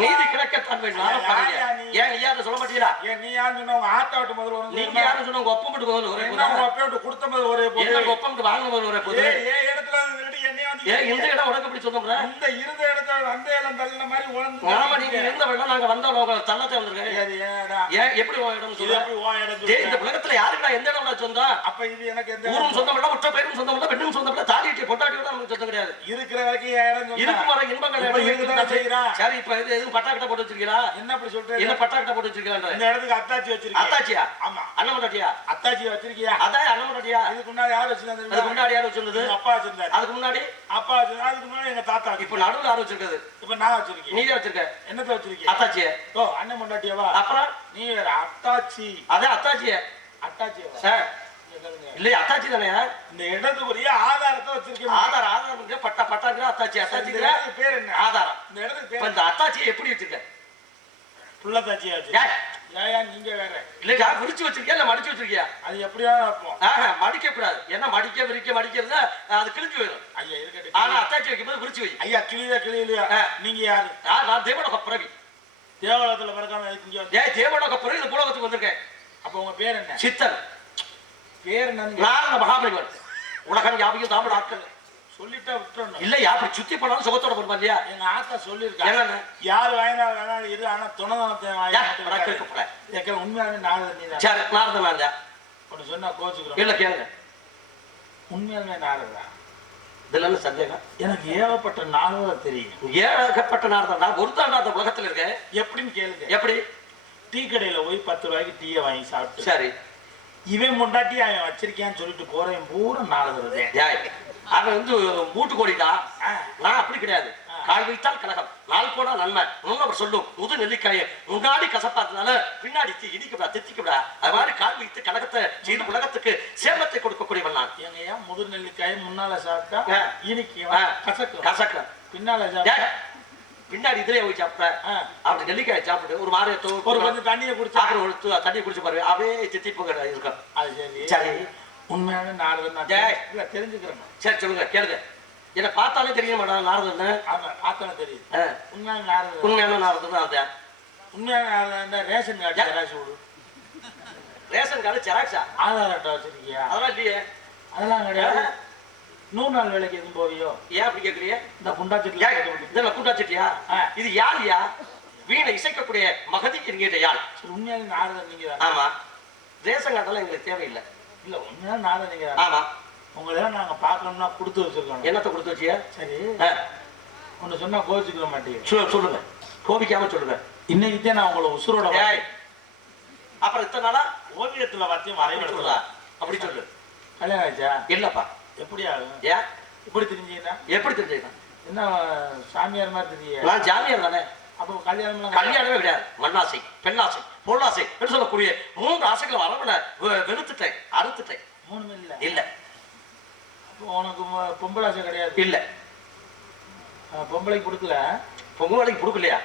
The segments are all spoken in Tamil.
நீதி கிடைக்கத்தான் ஏன் நீ யாரும் சொல்ல மாட்டீங்களா? நீ யாரும் சொன்ன உங்க ஆத்தா விட்டு முதல்ல வரும், நீங்க யாரும் சொன்ன உங்க ஒப்பம் விட்டு முதல்ல ஒரே ஒப்பம் விட்டு கொடுத்த முதல்ல ஒரே போது ஒப்பம் விட்டு வாங்க முதல்ல ஒரே போது இடத்துல இந்த இடம் உனக்கு எப்படி சொந்தம்ல? இந்த இருந்த இடத்துல அந்த இடம் தள்ளின மாதிரி உழந்து ஆமா, நீங்க இருந்த இடம் நாங்க வந்தோம் உங்களை தள்ளத்தை வந்திருக்கேன். ஏன் எப்படி உன் இடம் சொல்ல? இந்த உலகத்துல யாருக்கா எந்த இடம் சொந்தம்? அப்ப இது எனக்கு எந்த ஊரும் சொந்தம் இல்ல, உற்ற பேரும் சொந்தம் இல்ல, பெண்ணும் சொந்தம் இல்ல, தாலிட்டு பொட்டாட்டியோட நமக்கு சொந்தம் கிடையாது. இருக்கிற வரைக்கும் இடம் இருக்கும் வர இன்பங்கள் சரி. இப்ப இது எதுவும் பட்டாக்கிட்ட போட்டு வச்சிருக்கீங்களா? என்ன அப்படி சொல்றேன்? என்ன பட்டாக்கிட்ட போட்டு வச்சிருக்கீங்களா? இந்த இடத்துக்கு அத்தாச்சி வச்சிருக்கீங்க. அத்தாச்சியா? ஆமா. அண்ணன் மட்டாட்டியா? அத்தாச்சி வச்சிருக்கியா? அதான் அண்ணன் மட்டாட்டியா? இதுக்கு முன்னாடி யார் வச்சிருந்தாங்க? அதுக்கு முன்னாடி யார் வச்சிருந்தது? அப்பா வச்சிருந்தாரு. அதுக்கு முன்னாடி அப்பா வச்சிருந்தாரு. அதுக்கு முன்னாடி எங்க தாத்தா. இப்ப நடுவுல யார் வச்சிருக்காது? இப்ப நான் வச்சிருக்கேன். நீ வச்சிருக்க? என்னத்த வச்சிருக்கீங்க? அத்தாச்சிய. ஓ, அண்ணன் மட்டாட்டியாவா? அப்புறம் நீ வேற அத்தாச்சி. அதான் அத்தாச்சிய. அத்தாச்சியாவா? சார் இல்ல அத்தாச்சி தானே. இந்த இடத்துக்குரிய ஆதாரத்தை வச்சிருக்கேன். ஆதாரம் பட்டா பட்டாங்கிற அத்தாச்சி. அத்தாச்சிங்கிற பேர் என்ன? ஆதாரம். இந்த இடத்துக்கு பேர் இந்த அத்தாச்சியை எப்படி வச்சிருக்க? புள்ளத்தாச்சியா வச்சிருக்க? ஏயா நீங்க வேற இல்ல விரிச்சு வச்சிருக்கியா இல்ல மடிச்சு வச்சிருக்கியா? அது எப்படியா வைப்போம்? மடிக்க கூடாது. ஏன்னா மடிக்கிறது அது கிழிஞ்சு போயிடும். ஐயா இருக்கட்டும். ஆனா அத்தாச்சி வைக்கும்போது விரிச்சு வை. ஐயா கிளியா நீங்க யாரு? நான் தேவலோக பிறவி. தேவலோகத்துல பிறக்காம தேவலோக பிறவி இந்த பூலோகத்துக்கு வந்திருக்கேன். அப்ப உங்க பேர் என்ன? சித்தன். பேர் என்ன? நாரத மகாபலிவர். உலகம் யாவையும் தமிழ் ஆட்கள் சொல்லிட்டா விட்டுறணும். இல்ல யாரு சுத்தி போனாலும் சுகத்தோட போடுமா இல்லையா? எங்க ஆத்தா சொல்லிருக்காங்க. யாரு வாங்கினாலும் இரு, ஆனா துணைதனத்தை வாங்கி உண்மையாவே நாரதன். சரி, நாரதன் வேண்டா ஒண்ணு சொன்னா கோச்சுக்கிறோம். இல்ல கேளுங்க, உண்மையாலுமே நாரதா? இதுல என்ன சந்தேகம்? எனக்கு ஏகப்பட்ட நாரதம் தெரியும். ஏகப்பட்ட நாரதம். நான் ஒரு தான் அந்த உலகத்துல இருக்கேன். எப்படின்னு கேளுங்க. எப்படி? டீ கடையில போய் 10 ரூபாய்க்கு டீயை வாங்கி சாப்பிட்டு சரி இவன் முண்டாட்டி அவன் வச்சிருக்கேன்னு சொல்லிட்டு போறேன் பூரா நாரதன். அவன் வந்து மூட்டு கோடிட்டா. நான் அப்படி கிடையாது. கால் வைத்தால் கழகம், நாள் போனா நன்மை. அவர் சொல்லும் முது நெல்லிக்காய முன்னாடி கசப்பா இருந்தால பின்னாடி இடிக்கப்படா தித்திக்கப்படா. அது மாதிரி கால் வைத்து கழகத்தை செய்து உலகத்துக்கு சேமத்தை கொடுக்கக்கூடியவன் நான். எங்கயா முது நெல்லிக்காய முன்னால சாப்பிட்டா இனிக்கும் கசக்க, பின்னால சாப்பிட்டா பின்னாடி இதுலயே போய் சாப்பிட்டேன். அப்படி நெல்லிக்காய் சாப்பிட்டு ஒரு மாதிரி ஒரு கொஞ்சம் தண்ணியை குடிச்சு அப்புறம் தண்ணி குடிச்சு பாருங்க, அப்படியே தித்திப்பு இருக்கும். அது சரி. சரி, உண்மையான நாரதன் தெரிஞ்சுக்கிறேன். சரி சொல்லுங்க, கேளுங்க. என்ன பார்த்தாலே தெரியும் மேடம் நாரதன். பார்த்தாலே தெரியும். உண்மையான நாரதன். உண்மையான நாரதன் தான். உண்மையான நாரதன் ரேஷன் கார்டு ஜெராக்ஸ் விடு. ரேஷன் கார்டு ஜெராக்ஸா? ஆதார் அட்டை வச்சிருக்கியா? அதெல்லாம் இல்லையே. அதெல்லாம் கிடையாது. 100 நாள் வேலைக்கு எதுவும் போவியோ? ஏன் அப்படி கேட்குறீங்க? இந்த புண்டாச்சட்டியா? இதெல்லாம் புண்டாச்சட்டியா? இது யாருயா? வீணை இசைக்கக்கூடிய மகதி என்கிற யார்? உண்மையான நாரதன் நீங்க. ஆமா. ரேஷன் கார்டெல்லாம் எங்களுக்கு தேவையில்லை. இல்ல உண்மையான நாரதன் நீங்க. ஆமா. உங்களை நாங்க பார்க்கணும்னா கொடுத்து வச்சிருக்கோம். என்னத்தை கொடுத்து வச்சியா? சரி, ஒன்னு சொன்னா கோவிச்சுக்கிற மாட்டேங்க. சொல்லுங்க, கோபிக்காம சொல்லுங்க. இன்னைக்குதான் நான் உங்களை உசுரோட. அப்புறம் இத்தனை நாளா ஓவியத்துல வாத்தியம் வரைபடத்துல அப்படி சொல்லு. கல்யாணம் ஆச்சா? இல்லப்பா. எப்படி ஆகும்? ஏன் இப்படி தெரிஞ்சீங்கன்னா? எப்படி தெரிஞ்சுக்கலாம்? என்ன சாமியார் மாதிரி தெரிய? நான் ஜாமியார் தானே. அப்போ கல்யாணமே கிடையாது. மண்ணாசை, பெண்ணாசை, பொருளாசை என்று சொல்லக்கூடிய 3 ஆசைகளை வரவன வெறுத்துட்டேன், அறுத்துட்டேன். 3 இல்ல இல்ல. உனக்கு பொம்பளை ஆசை கிடையாது? இல்ல. பொம்பளைக்கு கொடுக்கல? பொங்கலுக்கு கொடுக்கலையா?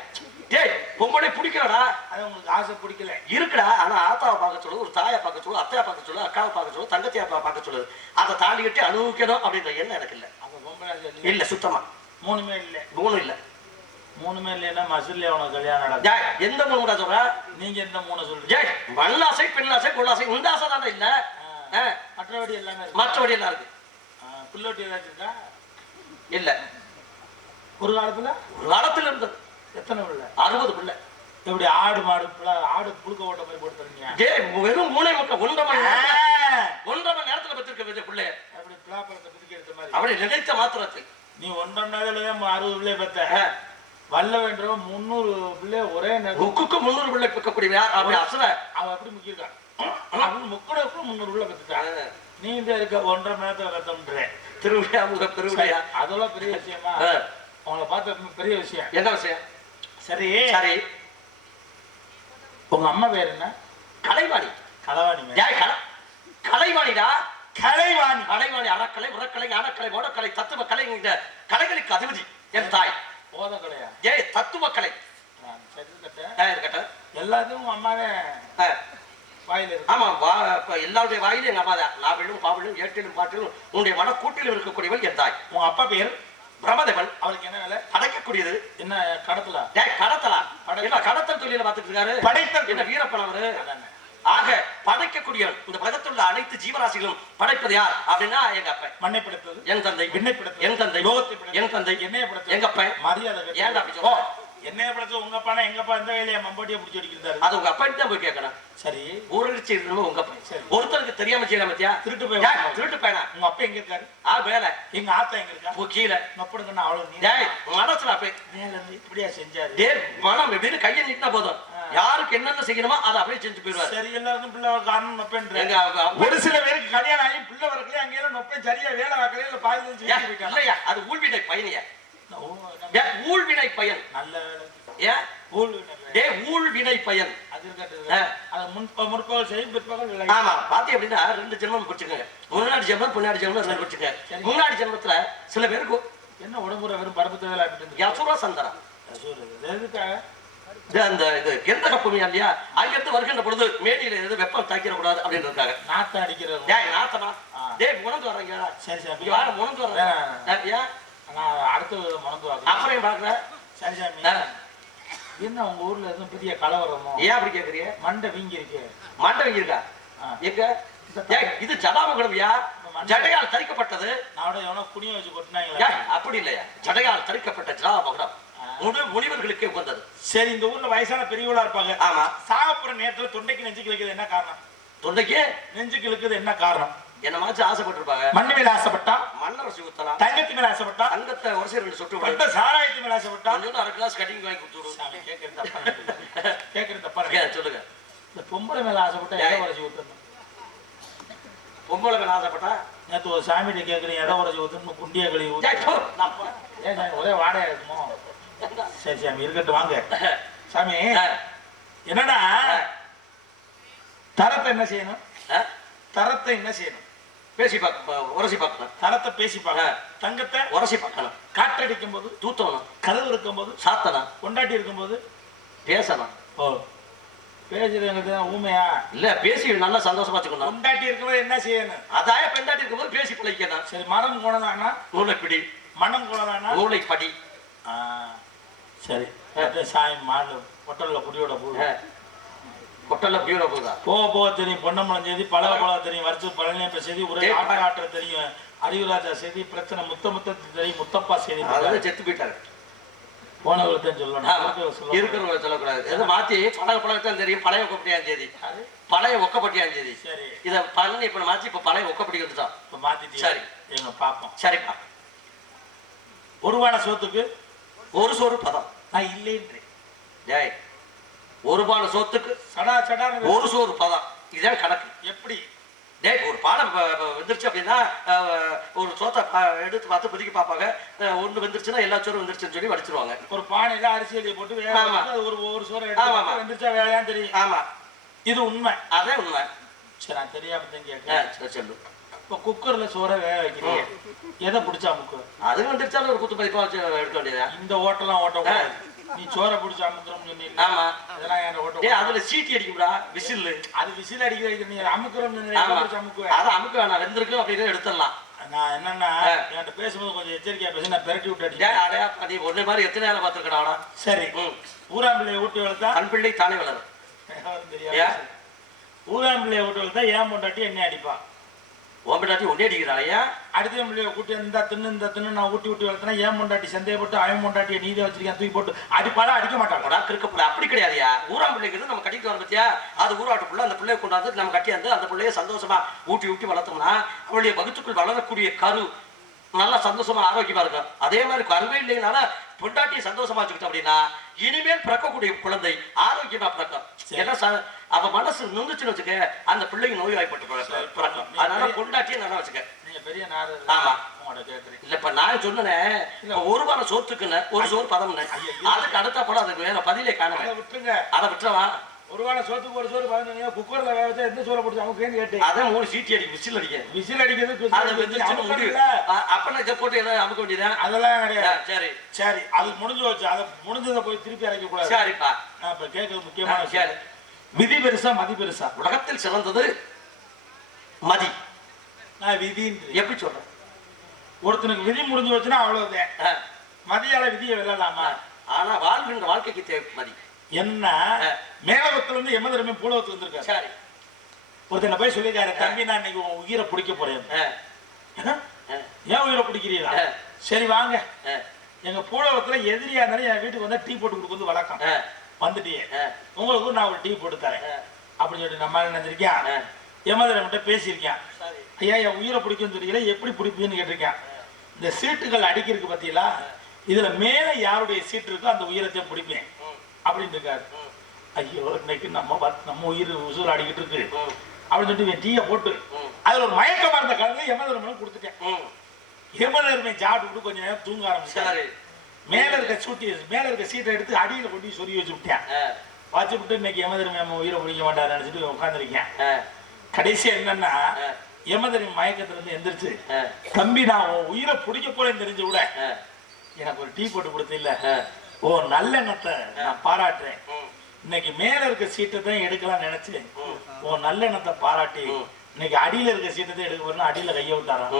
டேய், பொம்பளை பிடிக்கலடா. அது உங்களுக்கு ஆசை பிடிக்கல இருக்குடா. ஆனா ஆத்தாவை பார்க்க சொல்லுது, ஒரு தாயை பார்க்க சொல்லுது, அத்தையை பார்க்க சொல்லுது, அக்காவை பார்க்க சொல்லுது, தங்கத்தையா பார்க்க சொல்லுது. அதை தாண்டி கட்டி அனுபவிக்கணும் அப்படின்ற எண்ணம் எனக்கு இல்ல. அப்ப பொம்பளை ஆசை இல்ல, சுத்தமா 3மே இல்ல. 3 இல்ல. 3மே இல்லைன்னா மசூல்ல உனக்கு கல்யாணம் நடக்கும். ஜாய், எந்த 3 சொல்ற? நீங்க எந்த 3 சொல்றீங்க? ஜாய், மண்ணாசை, பெண்ணாசை, பொருளாசை, இந்த ஆசை தானே இல்ல. மற்றபடி எல்லாமே இருக்கு. மற்றபடி எல்லாம் இருக்கு. பிள்ளோட்டி ஏதாச்சும் இருக்கா? இல்ல. ஒரு காலத்துல? ஒரு காலத்துல இருந்தது. எத்தனை பிள்ளை? 60 பிள்ளை. எப்படி ஆடு மாடு ஆடு புழுக்க ஓட்ட மாதிரி போட்டு தரீங்க? வெறும் 3 மக்கள் 1.5 மணி நேரத்துல பெற்றிருக்க பிள்ளை. அப்படி பிளாப்பழத்தை பிடிக்க எடுத்த மாதிரி அப்படி நினைத்த மாத்திரத்தில் நீ 1.5 நாள்லதான் 60 பிள்ளைய பெத்த. வல்ல வேண்டவன் 300 பிள்ளை ஒரே முக்குக்கு 300 பிள்ளை பெக்கக்கூடிய அப்படி அசுர அவ அப்படி முக்கியிருக்கான். அவன் முக்கடவுக்கு 300 பிள்ளை பெற்றுட்டான். நீ இந்த இருக்க 1.5 மணி நேரத்துல பெத்தோன்ற திருவிழா திருவிழா. அதெல்லாம் பெரிய விஷயமா? உங்களை பார்த்த பெரிய விஷயம். என்ன விஷயம்? சரி சரி. உங்க அம்மா பேர் என்ன? கலைவாணி. கலைவாணி. கலைவாணிடா. கலைவாணி. கலைவாணி அறக்கலை, உரக்கலை, ஞானக்கலை, மோடக்கலை, தத்துவ கலை, இந்த கலைகளுக்கு அதிபதி என் தாய். போத கலையா? தத்துவ கலை. எல்லாத்தையும் அம்மாவே வாயில இருக்கு. ஆமா, எல்லாருடைய வாயிலும் எங்க அம்மா தான். நாவிலும் பாவிலும் ஏட்டிலும் பாட்டிலும் உன்னுடைய மன கூட்டிலும் இருக்கக்கூடியவள் என் தாய். உங்க அப்பா பேர்? பிரமதேவன். அவளுக்கு என்ன வேலை? படைக்கக்கூடியது. என்ன கடத்தலா? கடத்தலா? என்ன கடத்தல் தொழில பார்த்துட்டு இருக்காரு? படைத்தல். என்ன வீரப்பன் அவரு? ஆக படைக்கக்கூடியவன். இந்த உலகத்துள்ள அனைத்து ஜீவராசிகளும் படைப்பது யார் அப்படின்னா எங்க அப்பா. மண்ணை படைத்தது என் தந்தை. விண்ணை படைத்தது என் தந்தை. லோகத்தை படைத்தது என் தந்தை. என்னைய படைத்தது எங்க அப்பா. மரியாதை. ஏன்டா அப்படி சொல்ற? என்னைய படைச்சது உங்க அப்பானா எங்க அப்பா இந்த வேலையை மம்பட்டியை பிடிச்சி அடிக்கிறாரு. அது உங்க அப்பா தான் போய் கேட்கணும். சரி, ஊரடிச்சு இருக்கணும் உங்க அப்பா. ஒருத்தருக்கு தெரியாம செய்யற மத்தியா? திருட்டு போய் திருட்டு பையனா? உங்க அப்பா எங்க இருக்காரு? வேலை. எங்க ஆத்தா எங்க இருக்கா? கீழே. நப்படுங்கன்னா அவ்வளவு நீ மனசுல அப்ப மேல இருந்து இப்படியா செஞ்சாரு? மனம் எப்படின்னு கையை நீட்டினா போதும், யாருக்கு என்னென்ன செய்யணுமோ அதை அப்படியே செஞ்சு போயிடுவாரு. சரி, எல்லாருக்கும் பிள்ளை காரணம் நொப்பேன்ற. ஒரு சில பேருக்கு கல்யாணம் ஆகி பிள்ளை வரக்கலையே அங்கே நொப்பேன் சரியா வேலை வாக்கலையே இல்ல பாதி இல்லையா? அது ஊழ்வினை பையனையா? ஊழ்வினை பையன். நல்ல வேலை. ஏன் ஊழ்வினை பையன்? அது முற்பகல் செய்யும் பிற்பகல். ஆமா, பாத்தி அப்படின்னா 2 ஜென்மம் பிடிச்சுக்கோங்க. முன்னாடி ஜென்மம் பின்னாடி ஜென்மம் 2 பிடிச்சுக்கோங்க. முன்னாடி ஜென்மத்துல சில பேருக்கு என்ன உடம்புற வெறும் பரப்பு வேலை யசுர சந்தனம். அந்த இது எந்த கப்பமே இல்லையா? அங்கிருந்து வருகின்ற பொழுது மேனியில எது வெப்பம் தாக்கிடக்கூடாது அப்படின்னு இருக்காங்க. நாத்த அடிக்கிறது. நாத்தமா? முணந்து வர்றீங்க. சரி சரி, முணந்து வர்றேன். ஏன் அடுத்து முணந்து வர அப்புறம் பாக்குறேன். சரி சாமி, என்ன உங்க ஊர்ல எதுவும் பெரிய கலவரமோ? ஏன் அப்படி கேக்குறீங்க? மண்டை வீங்கி இருக்கு. மண்டை வீங்கி இருக்கா? எங்க? இது ஜடாமகுடம்யா. ஜடையால் தரிக்கப்பட்டது. நான் எவனோ குனிய வச்சு கொட்டினாங்களா? அப்படி இல்லையா? ஜடையால் தரிக்கப்பட்ட ஜடாமகுடம் முனிவர்களுக்கே உகந்தது. சரி, இந்த ஊர்ல வயசான பெரியவளா இருப்பாங்க. ஆமா. சாகப்புற நேரத்துல தொண்டைக்கு நெஞ்சுக்கு இழுக்குது, என்ன காரணம்? தொண்டைக்கு நெஞ்சுக்கு இழுக்குது, என்ன காரணம்? என்னமாச்சு ஆசைப்பட்டிருப்பாங்க. மண்ணு மேல ஆசைப்பட்டா மண்ணரசி ஊத்தலாம். தங்கத்து மேல ஆசைப்பட்டா தங்கத்தை ஒரு 2 சொட்டு பட்ட சாராயத்து மேல ஆசைப்பட்டா கொஞ்சம் 1/2 கிளாஸ் கட்டிங் வாங்கி கொடுத்துடுவோம். கேக்குறது தப்பா சொல்லுங்க. இந்த பொம்பளை மேல ஆசைப்பட்டா எதை உரைச்சி ஊத்தணும்? பொம்பளை மேல ஆசைப்பட்டா நேற்று ஒரு சாமிகிட்ட கேட்குறேன், எதை உரைச்சி ஊத்தணும்? குண்டிய கழுவி ஏன் சாமி ஒரே வாடையா இருக்குமோ? சரி சாமி, இருக்கட்டும், வாங்க சாமி. என்னடா தரத்தை என்ன செய்யணும்? தரத்தை என்ன செய்யணும்? பேசி பார்க்க, உரசி பார்க்கணும். தரத்தை பேசி பார்க்க. தங்கத்தை உரசி பார்க்கணும். காற்றடிக்கும் போது தூத்தணும். கதவு இருக்கும் போது சாத்தணும். கொண்டாட்டி இருக்கும் போது பேசணும். ஓ, பேசுறது ஊமையா? இல்ல, பேசி நல்லா சந்தோஷமா வச்சுக்கணும். கொண்டாட்டி இருக்கும்போது என்ன செய்யணும்? அதாய பெண்டாட்டி இருக்கும்போது பேசி பழகிக்கணும். சரி, மரம் குணதானா? நூலைப்பிடி. மனம் குணதானா? நூலைப்படி. சரி, சாயம் மாடு ஹோட்டல்ல குடியோட போகுது. கொட்டல்ல பியூர போகுதா? போக போக தெரியும். பொன்னம்பலம் செய்தி, பழக பழக தெரியும். வருஷம் பழனியப்ப செய்தி, ஒரே ஆட்ட தெரியும். அறிவுராஜா செய்தி, பிரச்சனை முத்த தெரியும். முத்தப்பா செய்தி. அதாவது செத்து போயிட்டாரு. போனவர்தான் சொல்லணும், இருக்கிறவங்க சொல்லக்கூடாது. எதை மாத்தி பழக பழகத்தான் தெரியும். பழைய ஒக்கப்பட்டியான் செய்தி, பழைய ஒக்கப்பட்டியான் செய்தி. சரி, இதை பழனி இப்ப மாத்தி இப்ப பழைய ஒக்கப்பட்டி வந்துட்டான். இப்ப மாத்திட்டு சரி எங்க பாப்போம். சரிப்பா. ஒரு வாழை சோத்துக்கு ஒரு சோறு பதம். நான் இல்லைன்றேன். டேய், ஒரு பானை சோத்துக்கு சடா சடா ஒரு சோறு பதம். இதுதான் கணக்கு. எப்படி? டேய் ஒரு பாடம் வந்துருச்சு அப்படின்னா ஒரு சோத்தை எடுத்து பார்த்து புதுக்கி பார்ப்பாங்க. ஒண்ணு வந்துருச்சுன்னா எல்லா சோறும் வந்துருச்சுன்னு சொல்லி வடிச்சிருவாங்க. ஒரு பானையில அரிசி எழுதி போட்டு வேக அது ஒரு சோறு எடுத்து வந்துருச்சா வேலையான்னு தெரியும். ஆமா, இது உண்மை. அதே உண்மை. சரி, நான் தெரியாம தான் கேட்கிறேன். சொல்லு. இப்போ குக்கர்ல சோறை வேக வைக்கிறீங்க, எதை பிடிச்சா முக்கு? அது வந்துருச்சாலும் ஒரு குத்து மதிப்பா வச்சு எடுக்க வேண்டியதா? இந்த ஓட்டெல்லாம் ஓட்டக்கூடாது. நீ சோறை பிடிச்சி அமுக்குறோம்னு சொன்னீங்க. ஆமா, அதெல்லாம் என் ஓட்ட. அதுல சீட்டி அடிக்கும்டா, விசில். அது விசில் அடிக்கிறது நீ அமுக்குறோம் அமுக்குவேன். அதை அமுக்க வேணாம், வெந்திருக்கு அப்படின்னு எடுத்துடலாம். நான் என்னன்னா என்கிட்ட பேசும்போது கொஞ்சம் எச்சரிக்கையா பேசி நான் பெரட்டி விட்டு அடிச்சேன். அடையா நீ ஒன்னே மாதிரி எத்தனை நேரம் பார்த்துருக்கா? சரி, ஊராம்பிள்ளையை ஊட்டி வளர்த்தா கண் பிள்ளை தானே வளரும். தெரியாது. ஊராம்பிள்ளையை ஊட்டி வளர்த்தா ஏன் பொண்டாட்டி என்ன அடிப்பா? ஓம்பட்டாட்டி ஒன்னே அடிக்கிறாளையா? அடுத்த பிள்ளைய கூட்டி இந்த தின்னு நான் ஊட்டி ஊட்டி வளர்த்தனா ஏன் பொண்டாட்டி சந்தேகப்பட்டு அவன் பொண்டாட்டியை நீதி வச்சிருக்கேன் தூக்கி போட்டு அடிப்பாடா? அடிக்க மாட்டாங்க. கிருக்கப்பட அப்படி கிடையாதுயா. ஊராம் பிள்ளைங்கிறது நம்ம கட்டிட்டு வர பத்தியா, அது ஊராட்டு பிள்ளை. அந்த பிள்ளைய கொண்டாந்து நம்ம கட்டியாந்து அந்த பிள்ளைய சந்தோஷமா ஊட்டி ஊட்டி வளர்த்தோம்னா அவளுடைய வகுத்துக்குள் வளரக்கூடிய கரு நல்லா சந்தோஷமா ஆரோக்கியமா இருக்கும். அதே மாதிரி கருவே இல்லைனால பொண்டாட்டியை சந்தோஷமா வச்சுக்கிட்டோம் அப்படின்னா இனிமேல் பிறக்கக்கூடிய குழந்தை ஆரோக்கியமா பிறக்கும். ஏன்னா அவ மனசு நொந்துச்சுன்னு வச்சுக்க அந்த பிள்ளைக்கு நோய் வாய்ப்பட்டு பிறக்கும். அதனால பொண்டாட்டியை நல்லா வச்சுக்க. பெரிய நாடு. ஆமா, இல்லப்ப நான் சொன்னேன் ஒரு வாரம் சோத்துக்குன்னு ஒரு சோறு பதம்னு, அதுக்கு அடுத்த படம் அதுக்கு வேற பதிலே காணல. விட்டுருங்க, அதை விட்டுறவா? ஒரு வாரம் சோத்துக்கு ஒரு சோறு பதினஞ்சு குக்கர்ல வேக வச்சா எந்த சோறை பிடிச்சி அவங்க கேட்டேன். அதான் 3 சீட்டி அடி விசில் அடிக்க விசில் அடிக்கிறது அப்ப இதை போட்டு ஏதாவது அமுக்க வேண்டியதான். அதெல்லாம் கிடையாது. சரி சரி, அது முடிஞ்சு வச்சு அதை முடிஞ்சதை போய் திருப்பி அரைக்க கூடாது. சரிப்பா, நான் இப்ப கேட்கறது முக்கியமான விஷயம். விதி பெருசா மதி பெருசா? உலகத்தில் சிறந்தது மதி. நான் விதி எப்படி சொல்றேன்? ஒருத்தனுக்கு விதி முடிஞ்சு வச்சுன்னா அவ்வளவுதான். மதியால விதியை வெல்லலாமா? ஆனா வாழ்கின்ற வாழ்க்கைக்கு தேவை மதி. என்ன மேலவத்துல இருந்து எமதரமே பூலவத்துல இருந்திருக்காரு. சரி, ஒருத்தனை போய் சொல்லிருக்காரு, தம்பி நான் இன்னைக்கு உன் உயிரை பிடிக்க போறேன். ஏன் உயிரை பிடிக்கிறீங்களா? சரி வாங்க, எங்க பூலவத்துல எதிரியா இருந்தாலும் என் வீட்டுக்கு வந்தா டீ போட்டு கொடுக்குறது வழக்கம். வந்துட்டியே, உங்களுக்கு நான் ஒரு டீ போட்டு தரேன் அப்படின்னு சொல்லிட்டு நம்ம நினைச்சிருக்கேன். யமதரன்கிட்ட பேசியிருக்கேன். ஐயா என் உயிரை பிடிக்கும்னு தெரியல, எப்படி பிடிப்பீன்னு கேட்டிருக்கேன். இந்த சீட்டுகள் அடிக்கிறதுக்கு பத்தியெல்லாம் இதுல மேல யாருடைய சீட்டு இருக்கோ அந்த உயிரத்தையும் பிடிப்பேன் அப்படின்னு இருக்காரு. ஐயோ இன்னைக்கு நம்ம உயிர் உசூர் ஆடிக்கிட்டு இருக்கு அப்படின்னு சொல்லிட்டு டீயை போட்டு அதுல ஒரு மயக்கமா இருந்த கலந்து யமதர்மனும் கொடுத்துட்டேன். யமதர்மை சாப்பிட்டு கொஞ்ச நேரம் தூங்க ஆரம்பிச்சாரு. மேல இருக்க சீட்டை எடுத்து அடியில கொண்டு சொருகி வச்சு விட்டேன். வச்சு விட்டு இன்னைக்கு யமதர்மை நம்ம உயிரை பிடிக்க மாட்டாரு நினைச்சிட்டு உட்காந்துருக்கேன். கடைசி என்னன்னா யமதர்மை மயக்கத்துல இருந்து எந்திரிச்சு, தம்பி நான் உன் உயிரை பிடிக்க போறேன்னு தெரிஞ்சு விட எனக்கு ஒரு டீ போட்டு கொடுத்து இல்ல, ஓ நல்லெண்ணத்தை நான் பாராட்டுறேன். இன்னைக்கு மேல இருக்க சீட்டை தான் எடுக்கலாம் நினைச்சேன். ஓ நல்லெண்ணத்தை பாராட்டி இன்னைக்கு அடியில இருக்க சீட்டை தான் எடுக்க போறேன்னு அடியில கைய விட்டாராம்.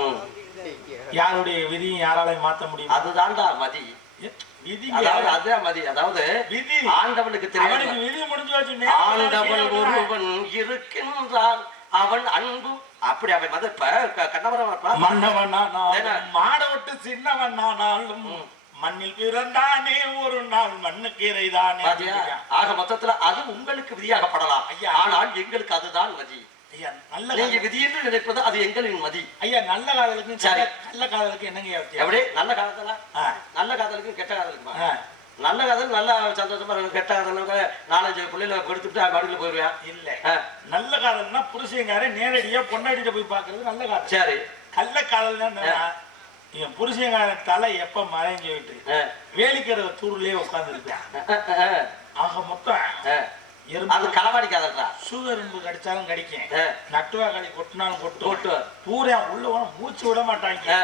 யாருடைய விதியும் யாராலையும் மாத்த முடியும்? அதுதான்டா மதி. விதி அதே மதி. அதாவது விதி ஆண்டவனுக்கு தெரியும். விதி முடிஞ்சு வச்சு ஆண்டவன் ஒருவன் இருக்கின்றான், அவன் அன்பு அப்படி அவன் மத கண்ணவரம் மன்னவனானாலும் மாட விட்டு சின்னவனானாலும் மண்ணில் பிறந்தானே ஒரு நாள் மண்ணுக்கு இறைதானே. ஆக மொத்தத்துல அது உங்களுக்கு விதியாகப்படலாம் ஐயா, ஆனால் எங்களுக்கு அதுதான் மதி. ஐயா நல்ல நீங்க விதி என்று நினைப்பது அது எங்களின் மதி. ஐயா நல்ல காதலுக்கும் நல்ல காதலுக்கு என்னங்க எப்படி? நல்ல காதலா? நல்ல காதலுக்கும் கெட்ட காதலுக்குமா? நல்ல காதல் நல்லா சந்தோஷமா இருக்கும். கெட்ட காதலுக்கு 4-5 பிள்ளைல கொடுத்துட்டு மடியில போயிருவேன். இல்ல, நல்ல காதல்னா புருஷங்காரன் நேரடியா பொண்டாட்டிட்ட போய் பாக்குறது நல்ல காதல். சரி, கள்ள காதல்னா என் புருஷங்காரன் தலை எப்ப மறைஞ்சு விட்டு வேலிக்கிற தூர்லயே உட்கார்ந்து இருப்பேன். ஆக மொத்தம் அது களவாடி காதல்றா. சுகர் எறும்பு கடிச்சாலும் கடிக்கும், நட்டுவா களி கொட்டினாலும் கொட்டு பூரா உள்ள மூச்சு விட மாட்டாங்க.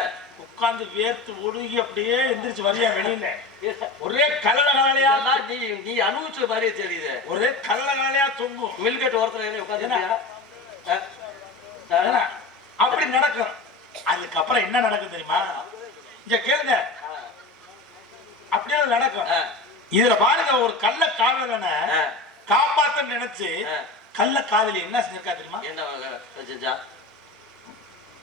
உட்கார்ந்து வேர்த்து ஒடுங்கி அப்படியே எந்திரிச்சு வரியா வெளியில ஒரே கல்ல காலையா. நீ அனுபவிச்ச மாதிரியே தெரியுது. ஒரே கல்ல காலையா தொங்கும். மில்கேட் ஓரத்துல உட்காந்து அப்படி நடக்கும். அதுக்கப்புறம் என்ன நடக்கும் தெரியுமா? இங்க கேளுங்க, அப்படியே நடக்கும். இதுல பாருங்க, ஒரு கள்ள காதலனை காப்பாத்த நினைச்சு கள்ள காதலி என்ன செஞ்சிருக்கா தெரியுமா? என்ன செஞ்சா?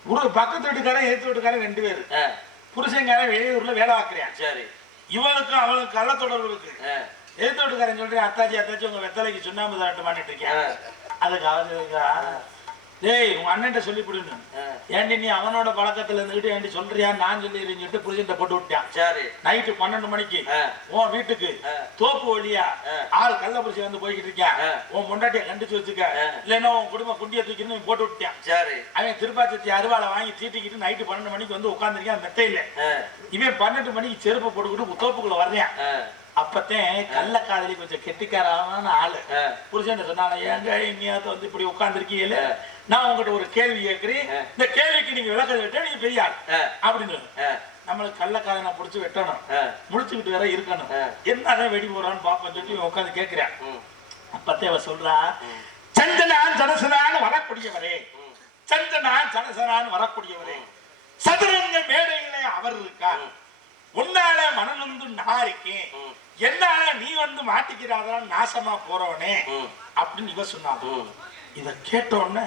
ஒரு பக்கத்து வீட்டுக்காரன் எதிர்த்து வீட்டுக்காரன் 2 பேரு புருஷங்காரன் வெளியூர்ல வேலை பார்க்கிறேன். சரி, இவனுக்கும் அவனுக்கு கள்ள தொடர்பு இருக்கு. எதிர்த்து வீட்டுக்காரன் சொல்றேன், அத்தாச்சி உங்க வெத்தலைக்கு சுண்ணாம்பு தாட்டு மாட்டிட்டு இருக்கேன். அதுக்கு அவரு டேய் உங்க அண்ணன்ட்ட சொல்லி போடுன்னு. ஏன்டி நீ அவனோட பழக்கத்துல இருந்துகிட்டு ஏன்டி சொல்றியா நான் சொல்லிடுறேன்னு சொல்லிட்டு புரிஞ்சுட்ட போட்டு விட்டான். சரி நைட்டு 12 மணிக்கு உன் வீட்டுக்கு தோப்பு வழியா ஆள் கள்ளக்குறிச்சி வந்து போய்கிட்டு இருக்கான். உன் முண்டாட்டிய கண்டிச்சு வச்சுக்க, இல்லைன்னா உன் குடும்ப குண்டிய தூக்கின்னு போட்டு விட்டான். சரி அவன் திருப்பாச்சத்தி அருவாளை வாங்கி தீட்டிக்கிட்டு நைட்டு 12 மணிக்கு வந்து உட்காந்துருக்கான் மெத்தையில. இவன் 12 மணிக்கு செருப்பு போட்டுக்கிட்டு தோப்புக்குள்ள வர்றான். அப்பத்தேன் கள்ளக்காதலி கொஞ்சம் கெட்டிக்காரான ஆளு புருஷன் சொன்னாங்க, ஏங்க இனியாவது வந்து இப்படி உட்கார்ந்துருக்கீங்க, நான் உங்ககிட்ட ஒரு கேள்வி கேட்கிறேன், இந்த கேள்விக்கு நீங்க விளக்கம் விட்டா நீங்க பெரிய ஆள் அப்படின்னு. நம்மளுக்கு கள்ளக்காதனை புடிச்சு வெட்டணும், முடிச்சுக்கிட்டு வேற இருக்கணும், என்னதான் வெடி போறான்னு பாப்போம் சொல்லி உட்காந்து கேட்கிறேன். அப்பத்தே அவ சொல்றா, சஞ்சனான் ஜனசனான்னு வரக்கூடியவரே, சஞ்சனான் ஜனசனான்னு வரக்கூடியவரே, சதுரங்க மேடையிலே அவர் இருக்கா, உன்னால மனநொந்து நான் இருக்கேன், என்னால நீ வந்து மாட்டிக்கிறாதான் நாசமா போறவனே அப்படின்னு இவ சொன்னாங்க. இத கேட்டோன்னு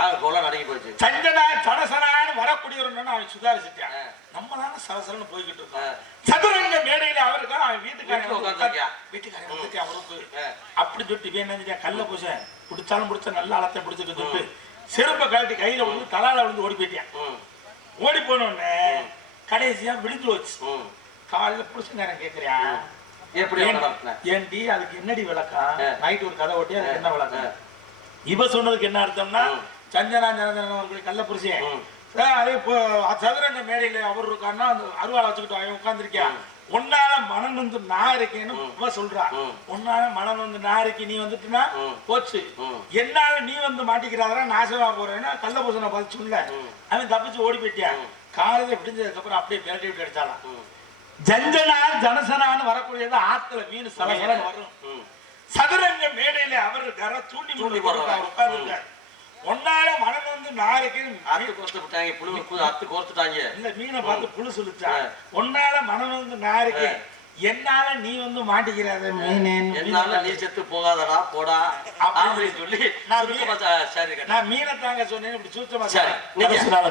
அடங்கி போச்சு. சஞ்சனா சடசனான்னு வரக்கூடியவன் அவன் சுதாரிச்சுட்டான். நம்ம தானே சரசரன்னு போய்கிட்டு இருக்கோம். சதுரங்க மேடையில அவருக்கு அவன் வீட்டுக்காரன் அவருக்கு அப்படின்னு சொல்லிட்டு இவன் என்ன கல்ல பூச பிடிச்சாலும் பிடிச்ச நல்ல அளத்தை பிடிச்சிட்டு சொல்லிட்டு செருப்பை கழட்டி கையில விழுந்து தலால விழுந்து ஓடி போயிட்டான். ஓடி போனோடனே கடைசியா விழுந்து வச்சு காலையில புடிச்ச நேரம் கேக்குறியா, ஏன்டி அதுக்கு என்னடி விளக்கம், நைட்டு ஒரு கதை ஓட்டி அதுக்கு என்ன விளக்கம்? இவ சொன்னதுக்கு என்ன அர்த்தம்னா, சஞ்சனா ஜனதன அவர்களுக்கு கள்ள புருஷன் அதே சதுரங்க மேடையில அவர் இருக்காருன்னா அந்த அருவாளை வச்சுக்கிட்டு அவன் உட்கார்ந்துருக்கியா, உன்னால மனம் வந்து நான் இருக்கேன்னு இவ சொல்றா. உன்னால மனம் வந்து நான் இருக்கி நீ வந்துட்டுனா போச்சு, என்னால நீ வந்து மாட்டிக்கிறாரா நாசமா போறேன்னா கள்ள புருஷனை பார்த்து சொல்ல அவன் தப்பிச்சு ஓடி போயிட்டியா. காலையில விடிஞ்சதுக்கு அப்புறம் அப்படியே விரட்டி விட்டு அடிச்சாலாம். ஜஞ்சனா ஜனசனான்னு வரக்கூடியது ஆத்துல மீன் சலசலன்னு வரும். சதுரங்க மேடையில அவர் கர தூண்டி உட்கார்ந்து ஒன்னால மனம் வந்து நாளைக்கு இல்ல மீனை பார்த்து புழு சொல்லிச்சா, ஒன்னால மனம் வந்து நாளைக்கு என்னால நீ வந்து மாட்டிக்கிறாத மீனால நீ செத்து போகாதடா போடா அப்படின்னு சொல்லி நான் மீனை தாங்க சொன்னேன். இப்படி சூச்சமா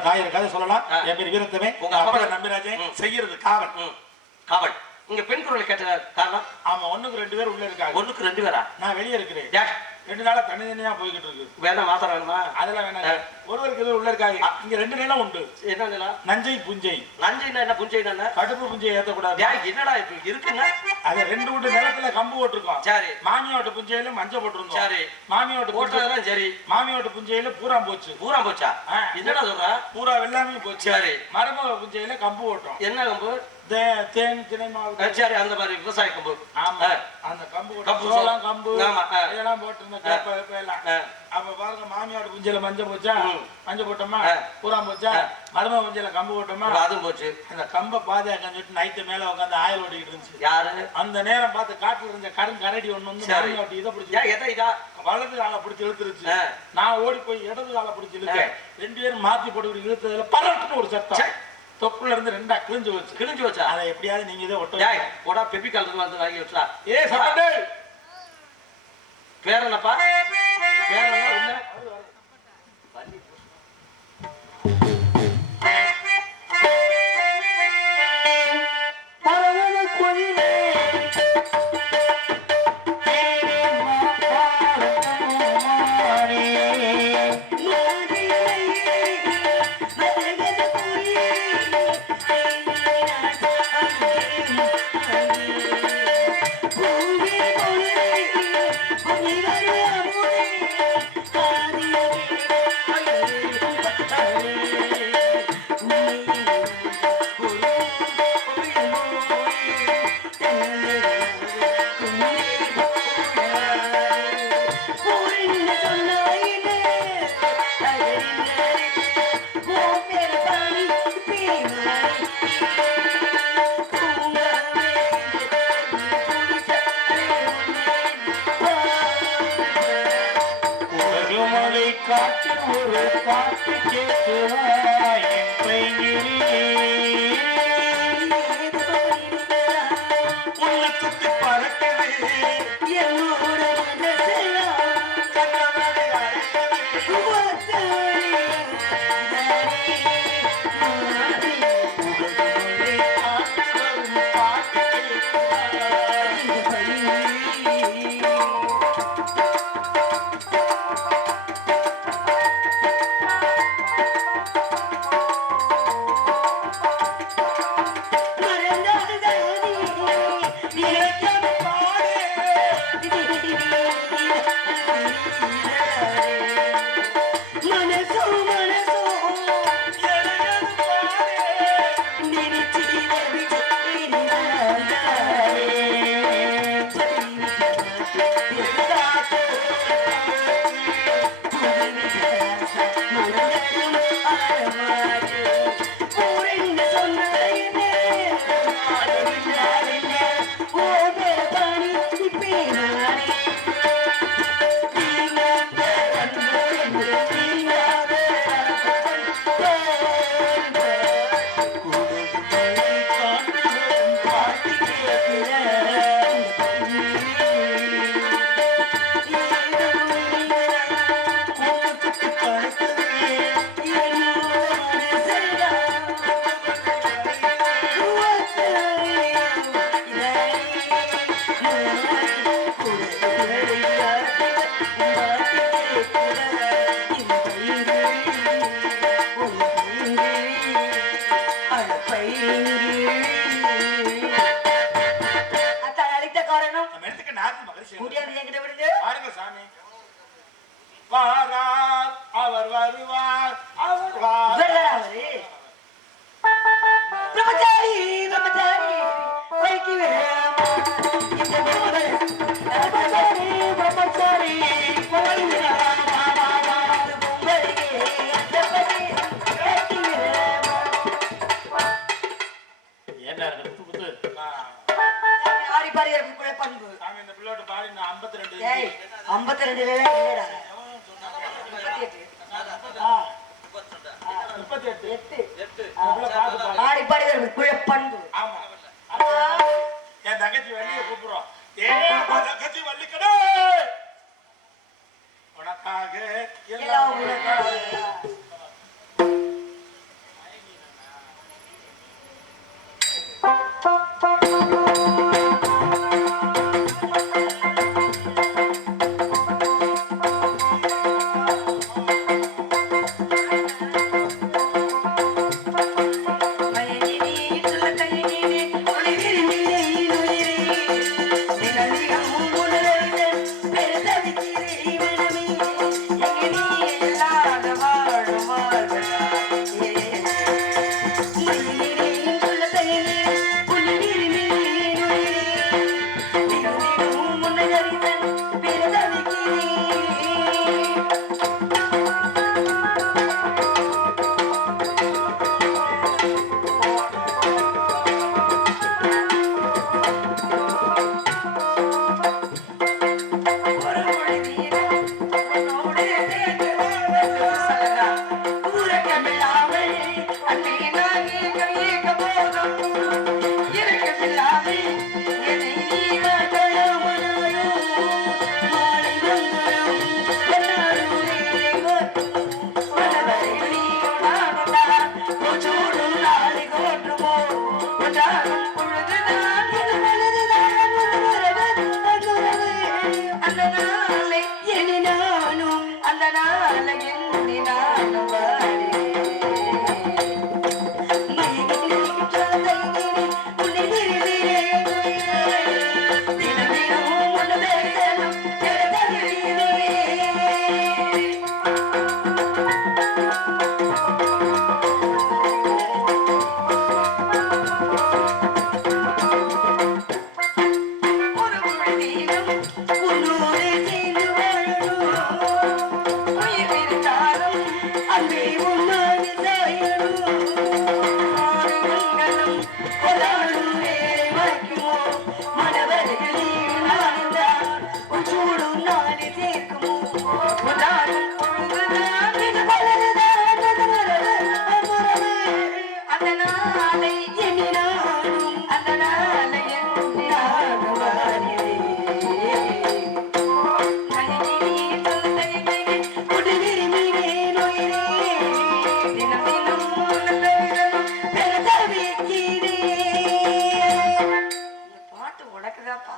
காயிற கதை சொல்லலாம். என் பேர் வீரத்தமே, உங்க அப்பா நம்பிராஜன், செய்யறது காவல். காவல் இங்க பெண் குரலை கேட்ட காரணம்? ஆமா, 1க்கு 2 பேர் உள்ள இருக்காங்க. 1க்கு 2 பேரா? நான் வெளியே இருக்கிறேன். 2 நாளா தனித்தனியா போய்கிட்டு இருக்கு. வேணா மாத்திர வேணுமா? அதெல்லாம் வேணாம். ஒருவருக்கு உள்ள இருக்காங்க. இங்க 2 நிலம் உண்டு. என்ன நிலம்? நஞ்சை புஞ்சை. நஞ்சைனா என்ன, புஞ்சைனா என்ன? கடுப்பு புஞ்சை ஏத்தக்கூடாது. என்னடா இப்ப இருக்குன்னா அது 2 வீட்டு நிலத்துல கம்பு போட்டிருக்கோம். சரி. மாமியோட புஞ்சையில மஞ்சள் போட்டிருந்தோம். சரி. மாமியோட போட்டதெல்லாம் சரி. மாமியோட புஞ்சையில பூரா போச்சு. பூரா போச்சா? என்னடா சொல்ற? பூரா வெள்ளாமே போச்சு. சரி. மரம புஞ்சையில கம்பு போட்டோம். என்ன கம்பு? தேன் திணை மாவு. சரி, அந்த மாதிரி விவசாய கம்பு. ஆமா, அந்த கம்பு சோளம் கம்பு இதெல்லாம் போட்டு அப்ப பாருங்க, மாமியோட புஞ்சையில மஞ்சள் போச்சா, மஞ்சள் போட்டோமா, பூரா போச்சா, மரும புஞ்சையில கம்பு போட்டோமா, அதுவும் போச்சு. அந்த கம்பை பாதுகாக்க சொல்லிட்டு நைட்டு மேல உட்காந்து ஆயில் ஓட்டிக்கிட்டு இருந்துச்சு. யாரு? அந்த நேரம் பார்த்து காட்டுல இருந்த கரடி ஒண்ணு வந்து மாமியோட இதை பிடிச்சி வலது காலை பிடிச்சி இழுத்துருச்சு. நான் ஓடி போய் இடது காலை பிடிச்சி இழுக்க 2 பேரும் மாத்தி போட்டு இழுத்ததுல பரட்டுன்னு ஒரு சத்தம். தொப்புல இருந்து 2ஆ கிழிஞ்சு வச்சா. அதை எப்படியாவது நீங்க இதை ஒட்ட பெப்பிக்கால் வந்து வாங்கி வச்சா. ஏ சப்பட்டு பேர் என்னப்பா? பேர் என்ன? ஒரு பாட்டு கேட்குவாய் என் பையிலே, உன்னை சுத்தி பறக்கவே என்னோட அழித்த காரணம் நம்ம இடத்துக்கு நாரத மகரிஷி முடியாது என்கிட்ட விடுங்க. பாருங்க சாமி. வாரார் அவர் வருவார் அவர் இவர்தான் அவரு. பிரம்மச்சாரி பிரம்மச்சாரி வைக்கி விடாமா. இந்த தேவன் பிரம்மச்சாரி பிரம்மச்சாரி வைக்கி விடாமா. பொங்கலுக்கு அச்சப்படி வைக்கி விடாமா. என்ன குத்து ஆடி பாடுகிற பண்பு. சாமி இந்த பிள்ளோட பாடி 52 ஏய் 52 இல்லடா. 38 ஆடி பாடுகிற பண்பு. ஆமா. என் தங்கச்சி வள்ளிய கூப்பிடுறோம். ஏ தங்கச்சி வள்ளிக்கடே உனக்காக எல்லாம் உனக்காக.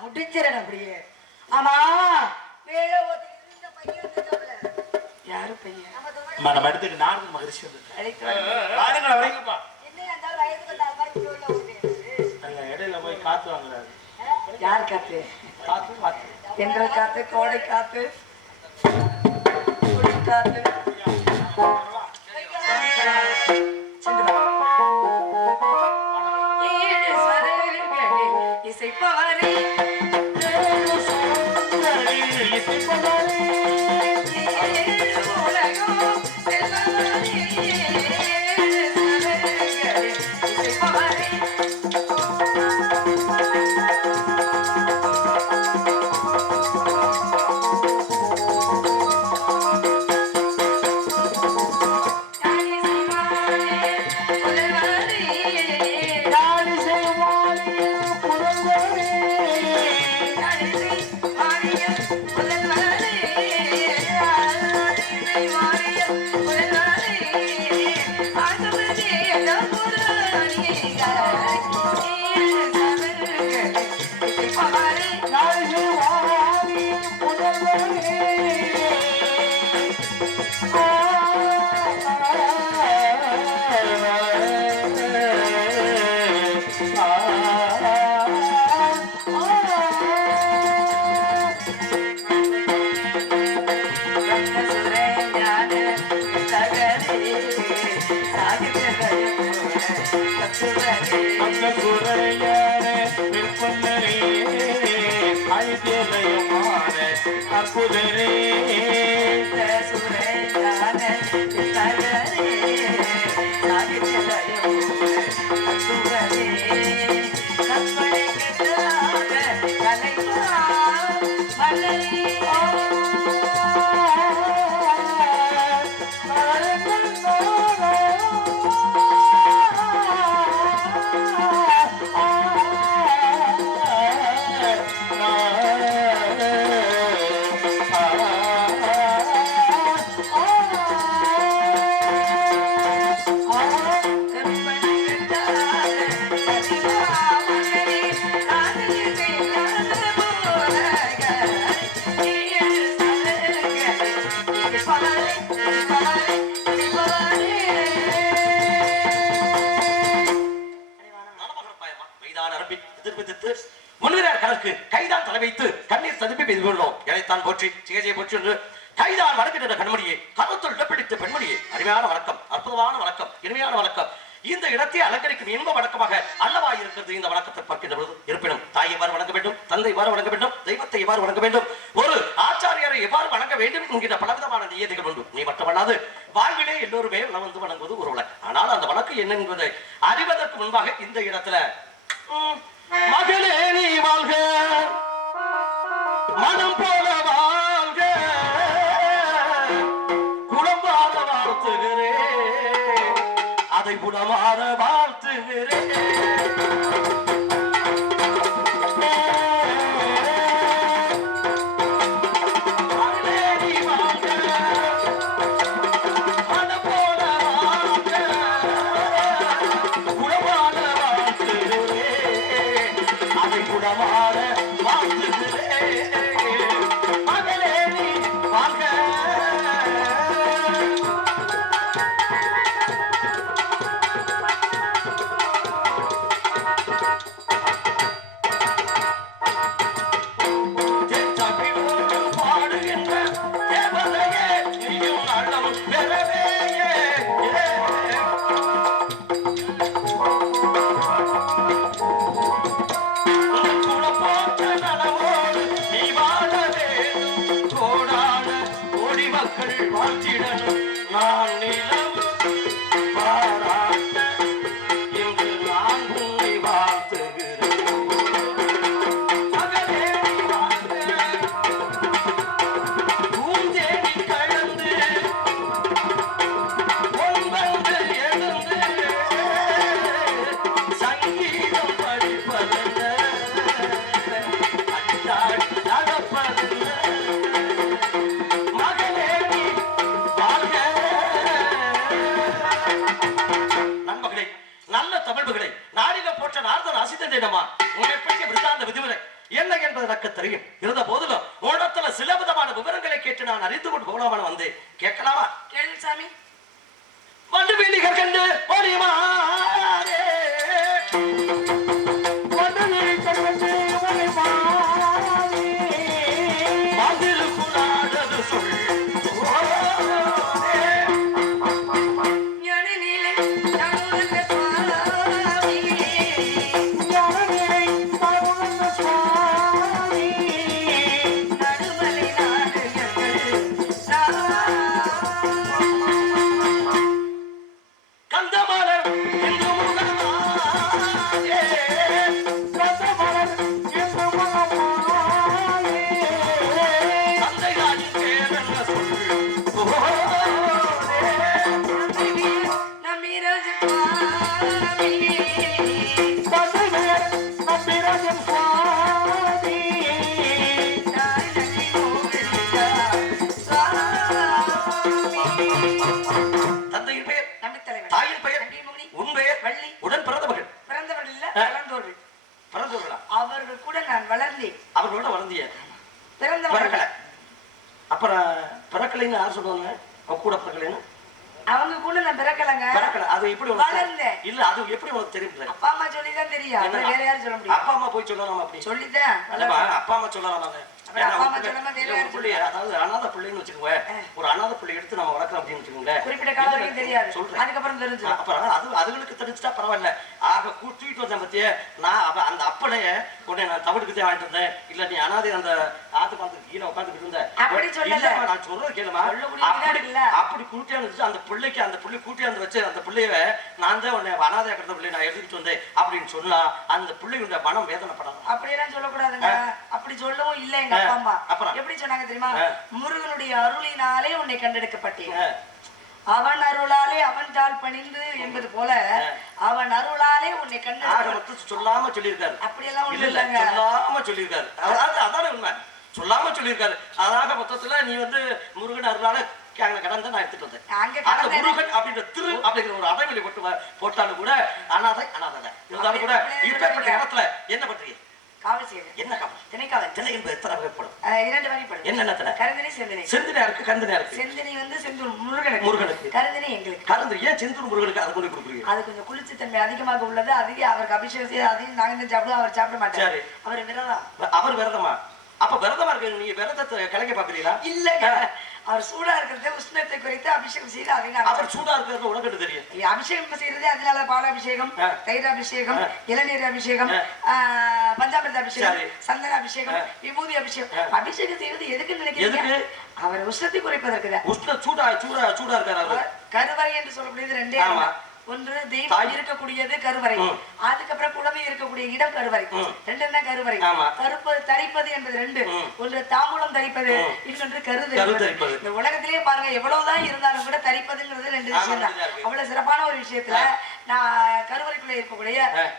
முடிச்சிடணும் அப்படியே. ஆமா வேலை இந்த பையன் யாரு பையன் நம்ம இடத்துக்கு நாரத மகரிஷி பாருங்களா வரைக்கும்பா. இடையில போய் காத்து வாங்குறாரு. யார் காத்து? காத்து காத்து எங்களை காத்து, கோடை காத்து, காத்து. இசைப்பவரே அந்த குறையாரே விற்பனரே ஐதியலயமான அற்புதரே சுரேதான தகரே சாகித்யலயம் அசுரரே கற்பனை கெட்டாத கலைவா மலரே முன்னிறார் கணக்கு கைதான் தலை வைத்து கண்ணீர் ததுப்பி எதிர்கொள்ளோம் இணைத்தான் போற்றி சிகிச்சையை போற்றி என்று கைதான் வணங்குகின்ற கண்மணியை கருத்துள் இடப்பிடித்த பெண்மணியை அருமையான வணக்கம் அற்புதமான வணக்கம் இனிமையான வணக்கம் இந்த இடத்தை அலங்கரிக்கும் இன்ப வணக்கமாக அல்லவாய் இருக்கிறது இந்த வணக்கத்தை பார்க்கின்ற பொழுது இருப்பினும் தாய் எவ்வாறு வணங்க வேண்டும் தந்தை எவ்வாறு வணங்க வேண்டும் தெய்வத்தை எவ்வாறு வணங்க வேண்டும் ஒரு ஆச்சாரியரை எவ்வாறு வணங்க வேண்டும் என்கிற பலவிதமான நியதிகள் உண்டு நீ மட்டுமல்லாது வாழ்விலே எல்லோருமே வந்து வணங்குவது ஒரு வழக்கு ஆனால் அந்த வழக்கு என்ன என்பதை அறிவதற்கு முன்பாக இந்த இடத்துல மகளே நீ வாழ்க மனம் போல வாழ்க குளம்பாக வாழ்த்துகிறேன் அதை குணமாற வாழ்த்துகிறேன் என்ன என்பது எனக்கு தெரியும் இருந்த போதிலும் உடத்துல சில விதமான விவரங்களை கேட்டு நான் அறிந்து கொண்டு போகலாமா வந்து கேட்கலாமா கேளு சாமி வந்து வேலிகள் கண்டு ஓடிமாறே வந்து வேலிகள் கண்டு ஓடிமாறே மதிலுக்குள்ளாடது சொல் அவர்கள் கூட நான் வளர்ந்தேன் அவர்களோட வளர்ந்திய பிறந்தவர்கள் அப்புறம் பிறக்கலைன்னு யார் சொல்லுவாங்க கூட பிறக்கலைன்னு அவங்க கூட நான் பிறக்கலங்க பிறக்கல அது எப்படி வளர்ந்தேன் இல்ல அது எப்படி உனக்கு தெரியும் அப்பா அம்மா சொல்லிதான் தெரியும் வேற யாரும் சொல்ல முடியும் அப்பா அம்மா போய் சொல்லலாம் அப்படி சொல்லிதான் அப்பா அம்மா சொல்லலாம் அப்புறம் அப்பா அம்மா சொல்லாம வேற யாரும் பிள்ளை, அதாவது அனாதை பிள்ளைன்னு வச்சுக்கோங்க, ஒரு அனாதை பிள்ளை எடுத்து நம்ம வளர்க்குறோம் அப்படின்னு வச்சுக்கோங்களேன், குறிப்பிட்ட காலம் வரைக்கும் தெரியாது, சொல்றேன். அதுக்கப்புறம் தெரிஞ்சு அப்புறம் அதுகளுக்கு தெரிஞ்சுட்டா பரவாயில்ல. ஆக தூக்கிட்டு வந்தேன் பத்தியே, நான் அந்த அப்பனைய உடனே நான் தவிடுக்கு வாங்கிட்டு வந்தேன், இல்ல நீ அனாதை அந்த ஆத்து பாலத்துக்கு கீழே உட்காந்துக்கிட்டு இருந்தேன், அப்படி சொல்லல, நான் சொல்றது கேளுமா, அப்படி கூட்டியா இருந்துச்சு அந்த பிள்ளைக்கு, அந்த பிள்ளை கூட்டியா இருந்து வச்சு அந்த பிள்ளைய நான் தான் உன்னை அனாதையா கிடந்த பிள்ளை நான் எடுத்துட்டு வந்தேன் அப்படின்னு சொன்னா அந்த பிள்ளையுடைய மனம் வேதனைப்படாது. அப்படியெல்லாம் சொல்லக்கூடாதுங்க. அப்படி சொல்லவும் இல்லை எங்க அப்பா அம்மா. அப்புறம் எப்படி சொன்னாங்க தெரியுமா? முருகனுடைய அருளினாலே உன்னை கண்டெடுக்கப்பட்டேன், அவன் அருளாலே அவன் தாள் பணிந்து என்பது போல அவன் அருளாலே உன்னை கண்டெடுக்க சொல்லாம சொல்லியிருக்காரு. அப்படியெல்லாம் இல்ல சொல்லாம சொல்லியிருக்காரு. அதான உண்மை, சொல்லாம சொல்லியிருக்காரு. அதாக மொத்தத்துல நீ வந்து முருகன் அருளால கடன் தான் நான் எடுத்துட்டு வந்தேன். அந்த முருகன் அப்படின்ற திரு அப்படிங்கிற ஒரு அடைவெளி போட்டாலும் கூட அனாதை இருந்தாலும் கூட இப்பேற்பட்ட இடத்துல என்ன பண்றீங்க? காவல் செய்யுங்க. என்ன காவல்? திணைக்காவல். திணை என்பது எத்தனை வகைப்படும்? 2 வகைப்படும். என்னென்ன திணை? கருந்தினை, செந்தினை. செந்தினை இருக்கு, கருந்தினை இருக்கு. செந்தினை வந்து செந்தூர் முருகனுக்கு, கருந்தினை எங்களுக்கு. கருந்தினை ஏன் செந்தூர் முருகனுக்கு அதை கொண்டு கொடுக்குறீங்க? அது கொஞ்சம் குளிர்ச்சி தன்மை அதிகமாக உள்ளது, அதிக அவருக்கு அபிஷேகம் செய்ய அதையும் நாங்க தான் சாப்பிடுவோம், அவர் சாப்பிட மாட்டாரு. அவர் விரதம். அவர் விரதமா? அப்ப விரதமா இருக்கு, நீங்க விரதத்தை கலைக்க பாக்குறீங்களா? இல்லங்க, அவர் சூடா இருக்கிறது உஷ்ணத்தை குறைத்து அபிஷேகம் செய்து அதிகம். அவர் சூடா இருக்கிறது உனக்கு தெரியும். அபிஷேகம் செய்யறது அதனால பால் அபிஷேகம், தயிர் அபிஷேகம், இளநீர் அபிஷேகம், பஞ்சாமிர்த அபிஷேகம், சந்தன அபிஷேகம், விபூதி அபிஷேகம். அபிஷேகம் செய்வது எதுக்கு நினைக்கிறீங்க? அவர் உஷ்ணத்தை குறைப்பதற்கு. உஷ்ண சூடா இருக்காரு. கருவறை என்று சொல்லக்கூடியது 2 ஒன்று தெய்வம் இருக்கக்கூடியது கருவறை, அதுக்கப்புறம் குழந்தை இருக்கக்கூடிய இடம் கருவறை. 2 தான் கருவறை. தரிப்பது என்பது 2. ஒன்று தாம்பூலம் தரிப்பது, இன்னொன்று கருது. இந்த உலகத்திலேயே பாருங்க எவ்வளவுதான் இருந்தாலும் கூட தரிப்பதுங்கிறது 2 விஷயம் தான். அவ்வளவு சிறப்பான ஒரு விஷயத்துல நான் கருவறைக்குள்ள இருக்கக்கூடிய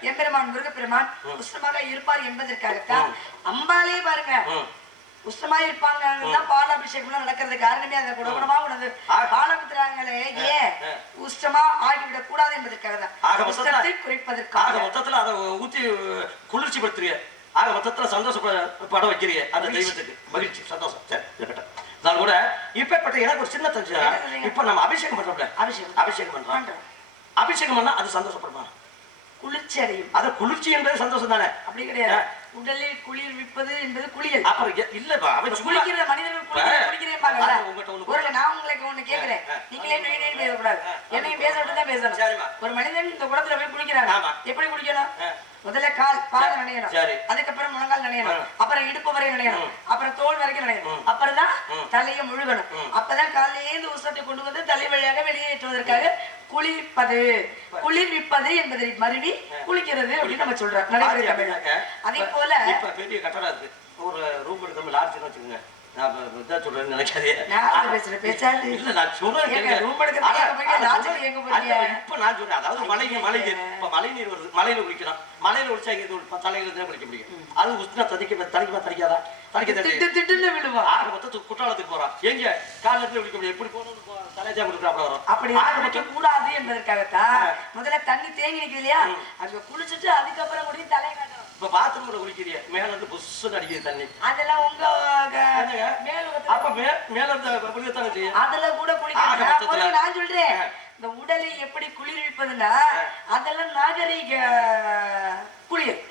எம்பெருமான் முருகப்பெருமான் உஷ்ணமாக இருப்பார் என்பதற்காகத்தான் அம்பாலே பாருங்க உஷ்ணமா இருப்பாங்க. பால் அபிஷேகம் நடக்கிறது காரணமே அந்த குணகுணமா உணவு பாலபுத்திராங்களே ஏன் உஷ்ணமா ஆகிவிடக் கூடாது என்பதற்காக தான், உஷ்ணத்தை குறைப்பதற்காக. மொத்தத்துல அதை ஊத்தி குளிர்ச்சி படுத்துறீங்க, ஆக மொத்தத்துல சந்தோஷப்பட வைக்கிறீங்க அந்த தெய்வத்துக்கு. மகிழ்ச்சி, சந்தோஷம். சரி கூட இப்ப எனக்கு ஒரு சின்ன தெரிஞ்சு, இப்ப நம்ம அபிஷேகம் பண்றோம்ல, அபிஷேகம் பண்றோம், அபிஷேகம் பண்ணா அது சந்தோஷப்படுமா? குளிர்ச்சி அடையும். அது குளிர்ச்சி என்பது சந்தோஷம் தானே? அப்படி கிடையாது. உடலில் குளிர்விப்பது என்பது குளியல். அப்புறம் இல்லப்பா, அவன் குளிக்கிற மனிதர்கள் குளிக்கிறேன்பாங்கல்ல. நான் உங்களுக்கு ஒண்ணு கேக்குறேன், நீங்களே நொய் பேசக்கூடாது, என்னையும் பேச விட்டு தான் பேசணும். ஒரு மனிதன் இந்த குளத்துல போய் குளிக்கிறாங்க, எப்படி குளிக்கணும்? முதல்ல பாதம் நனையணும், அதுக்கப்புறம் முழங்கால் நனையணும், அப்புறம் இடுப்பு வரை நனையணும், அப்புறம் தோல் வரைக்கும் நனையணும், அப்புறம் தான் தலையை முழுகணும். அப்பதான் காலையிலேருந்து உஷ்ணத்தை கொண்டு வந்து தலை வழியாக வெளியேற்றுவதற்காக குளிர்ப்பது, குளிர்விப்பது என்பதை மருவி குளிக்கிறது அப்படின்னு நம்ம சொல்றோம் நடைமுறை தமிழ்ல. அதே போல இப்ப பெரிய கட்டடம் இருக்கு, ஒரு ரூம் எடுத்து லாட்ஜ் வச்சுக்கோங்க, நினைக்காதே இல்ல நான் சொல்றேன். இப்ப நான் சொல்றேன், அதாவது மழை நீர் வருது, மலையில குளிக்கலாம், மலையில குளிச்சா இங்க தலையில தான் குளிக்க முடியும். அது உஷ்ண தடிக்காதா? ஆக மொத்தத்துக்கு குற்றாலத்துக்கு போறான், எங்க கால இருந்து குளிக்க முடியும், எப்படி போகணும் தலைஜா கொடுக்குறாப்ல வரும். அப்படி குளிக்க கூடாது என்பதற்காகத்தான் முதல்ல தண்ணி தேங்கி நிற்குது இல்லையா, அங்க குளிச்சுட்டு அதுக்கப்புறம் கூட தலையை காட்டணும். இப்ப பாத்ரூம்ல குளிக்கிறிய, மேல இருந்து புஷ்ஷுன்னு அடிக்குது தண்ணி, அதெல்லாம் உங்க அப்ப மேல இருந்து குளிக்கத்தானே செய்யும், அதுல கூட குளிக்க. நான் சொல்றேன், இந்த உடலை எப்படி குளிர்விப்பதுன்னா அதெல்லாம் நாகரீக குளியல்.